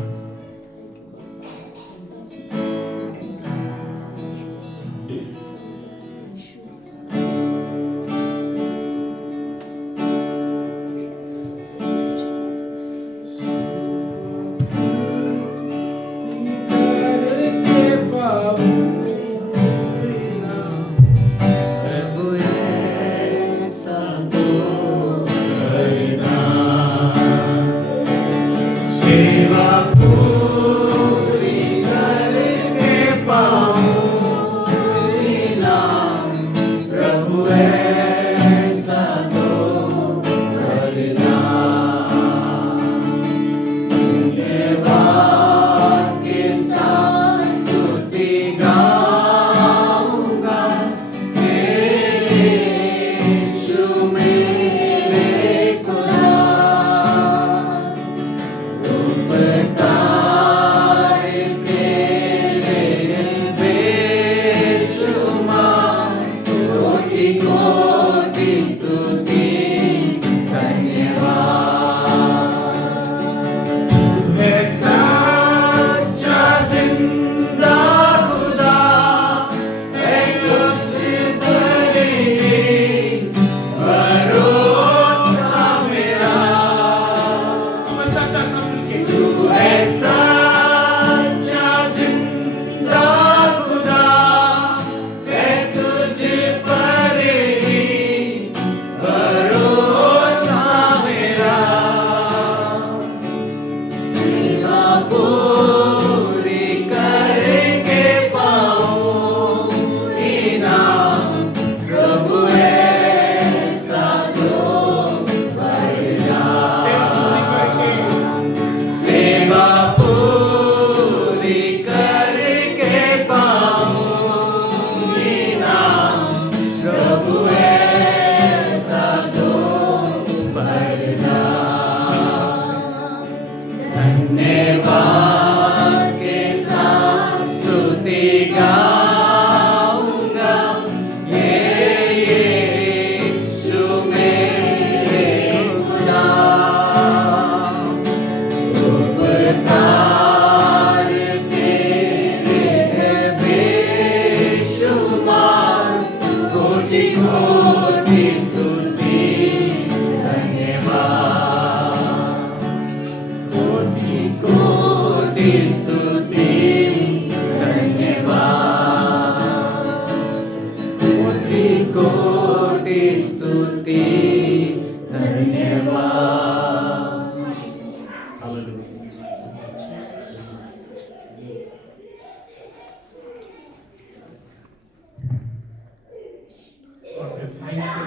Lord, we are thankful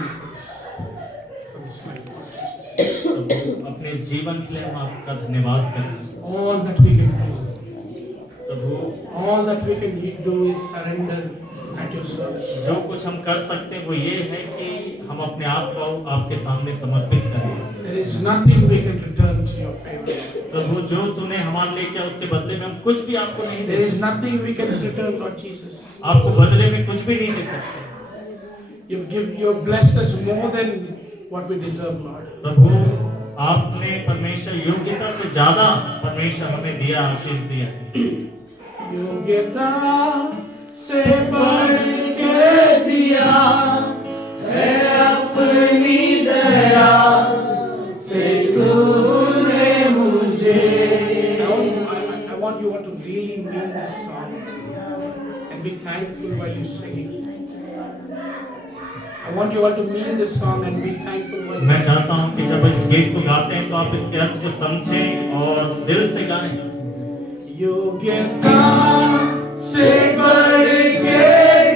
for this life, Lord Jesus. प्रभु अपने इस जीवन के लिए हम आपका धन्यवाद करते हैं All that we can do, Prabhu all that we can do is surrender at your service. जो कुछ हम कर सकते हैं वो ये है कि हम अपने आप को आपके सामने समर्पित करें There is nothing we can return to your favor. प्रभु जो तूने हमारे लिए किया उसके बदले में हम कुछ भी आपको नहीं दे There is सकते nothing we can return, Lord Jesus. आपको बदले में कुछ भी नहीं दे सकते You've blessed us more than what we deserve, Lord. प्रभु आपने परमेश्वर योग्यता से ज्यादा परमेश्वर हमें दिया आशीष दिया योग्यता से बढ़ के दिया है अपनी दया से तूने मुझे. I want you all to really mean this song and be thankful. thankful while you're singing. I want you all to mean this song and be thankful while मैं चाहता हूं कि जब इस गीत को गाते हैं तो आप इसके अर्थ को समझें और दिल से गाएं। योग्यता से बढ़ के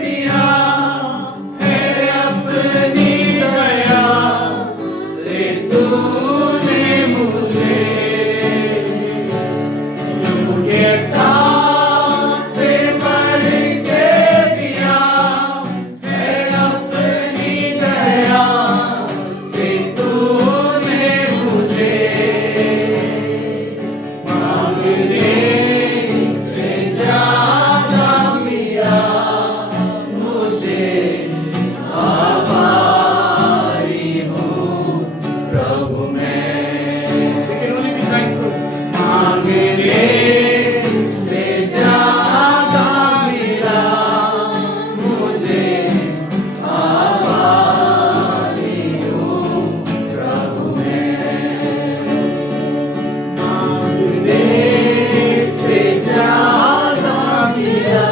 दिया है अपनी दया से तूने मुझे। योग्यता से बढ़ के दिया है अपनी दया से तूने मुझे। मांगने से ज्यादा मिला मुझे। आभारी हूँ प्रभु मैं। We can only be thankful. मांगने से ज्यादा मिला मुझे। आभारी हूँ प्रभु मैं। मांगने से ज्यादा मिला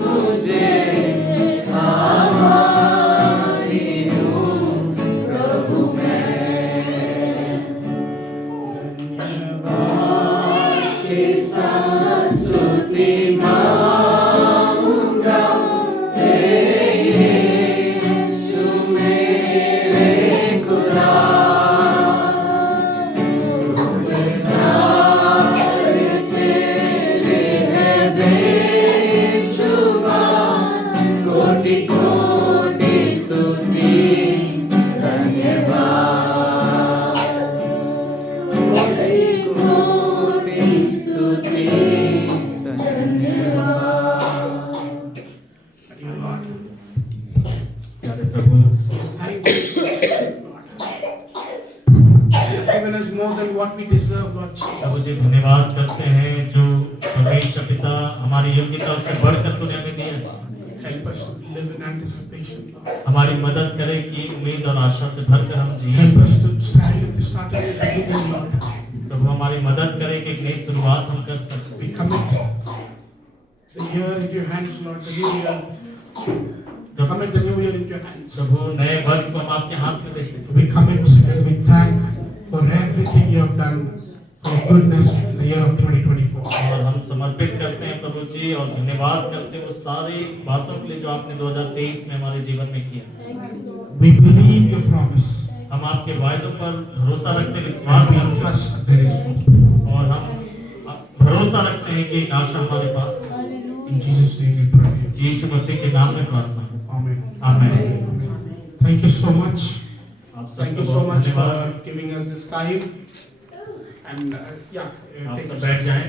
मुझे। आभारी हूँ प्रभु मैं। धन्यवाद के साथ स्तुति गाऊंगा हे यीशु मेरे खुदा। तेरे है बेशुमार कोटि कोटि स्तुति धन्यवाद। कोटि कोटि स्तुति धन्यवाद। Dear Lord, प्यारे प्रभु, thank you, Lord. You have given us more than what we deserve, Lord Prabhu Jesus. जी धन्यवाद करते हैं जो परमेश्वर पिता हमारी योग्यता से बढ़कर तूने हमें दिया। Help us to live in anticipation, Lord. हमारी मदद करे कि उम्मीद और आशा से भरकर हम जिए। Help us to stand at the start of the beginning, Lord. प्रभु हमारी मदद करे कि एक नई शुरुआत हम कर सकें। We commit the year into your hands, Lord, the new year. Commit the new year into your hands. प्रभु नए वर्ष को हम आपके हाथ में देते हैं। We commit and we thank for everything you have done for goodness in the year of 2024. और हम समर्पित करते हैं प्रभु जी और धन्यवाद करते हैं वो सारी बातों के लिए जो आपने 2023 में हमारे जीवन में किया। We believe your promise हम आपके वायदों पर भरोसा रखते हैं, विश्वास and we करते trust there is hope. हैं और हम भरोसा रखते हैं कि एक आशा हमारे पास है। In Jesus' name we pray. यीशु मसीह के नाम में प्रार्थना है। Amen. आमीन। Amen. Thank you so much. आप Thank सबको you so बहुत much धन्यवाद। for giving us this time. And yeah, आप take सब your बैठ seats. जाएं।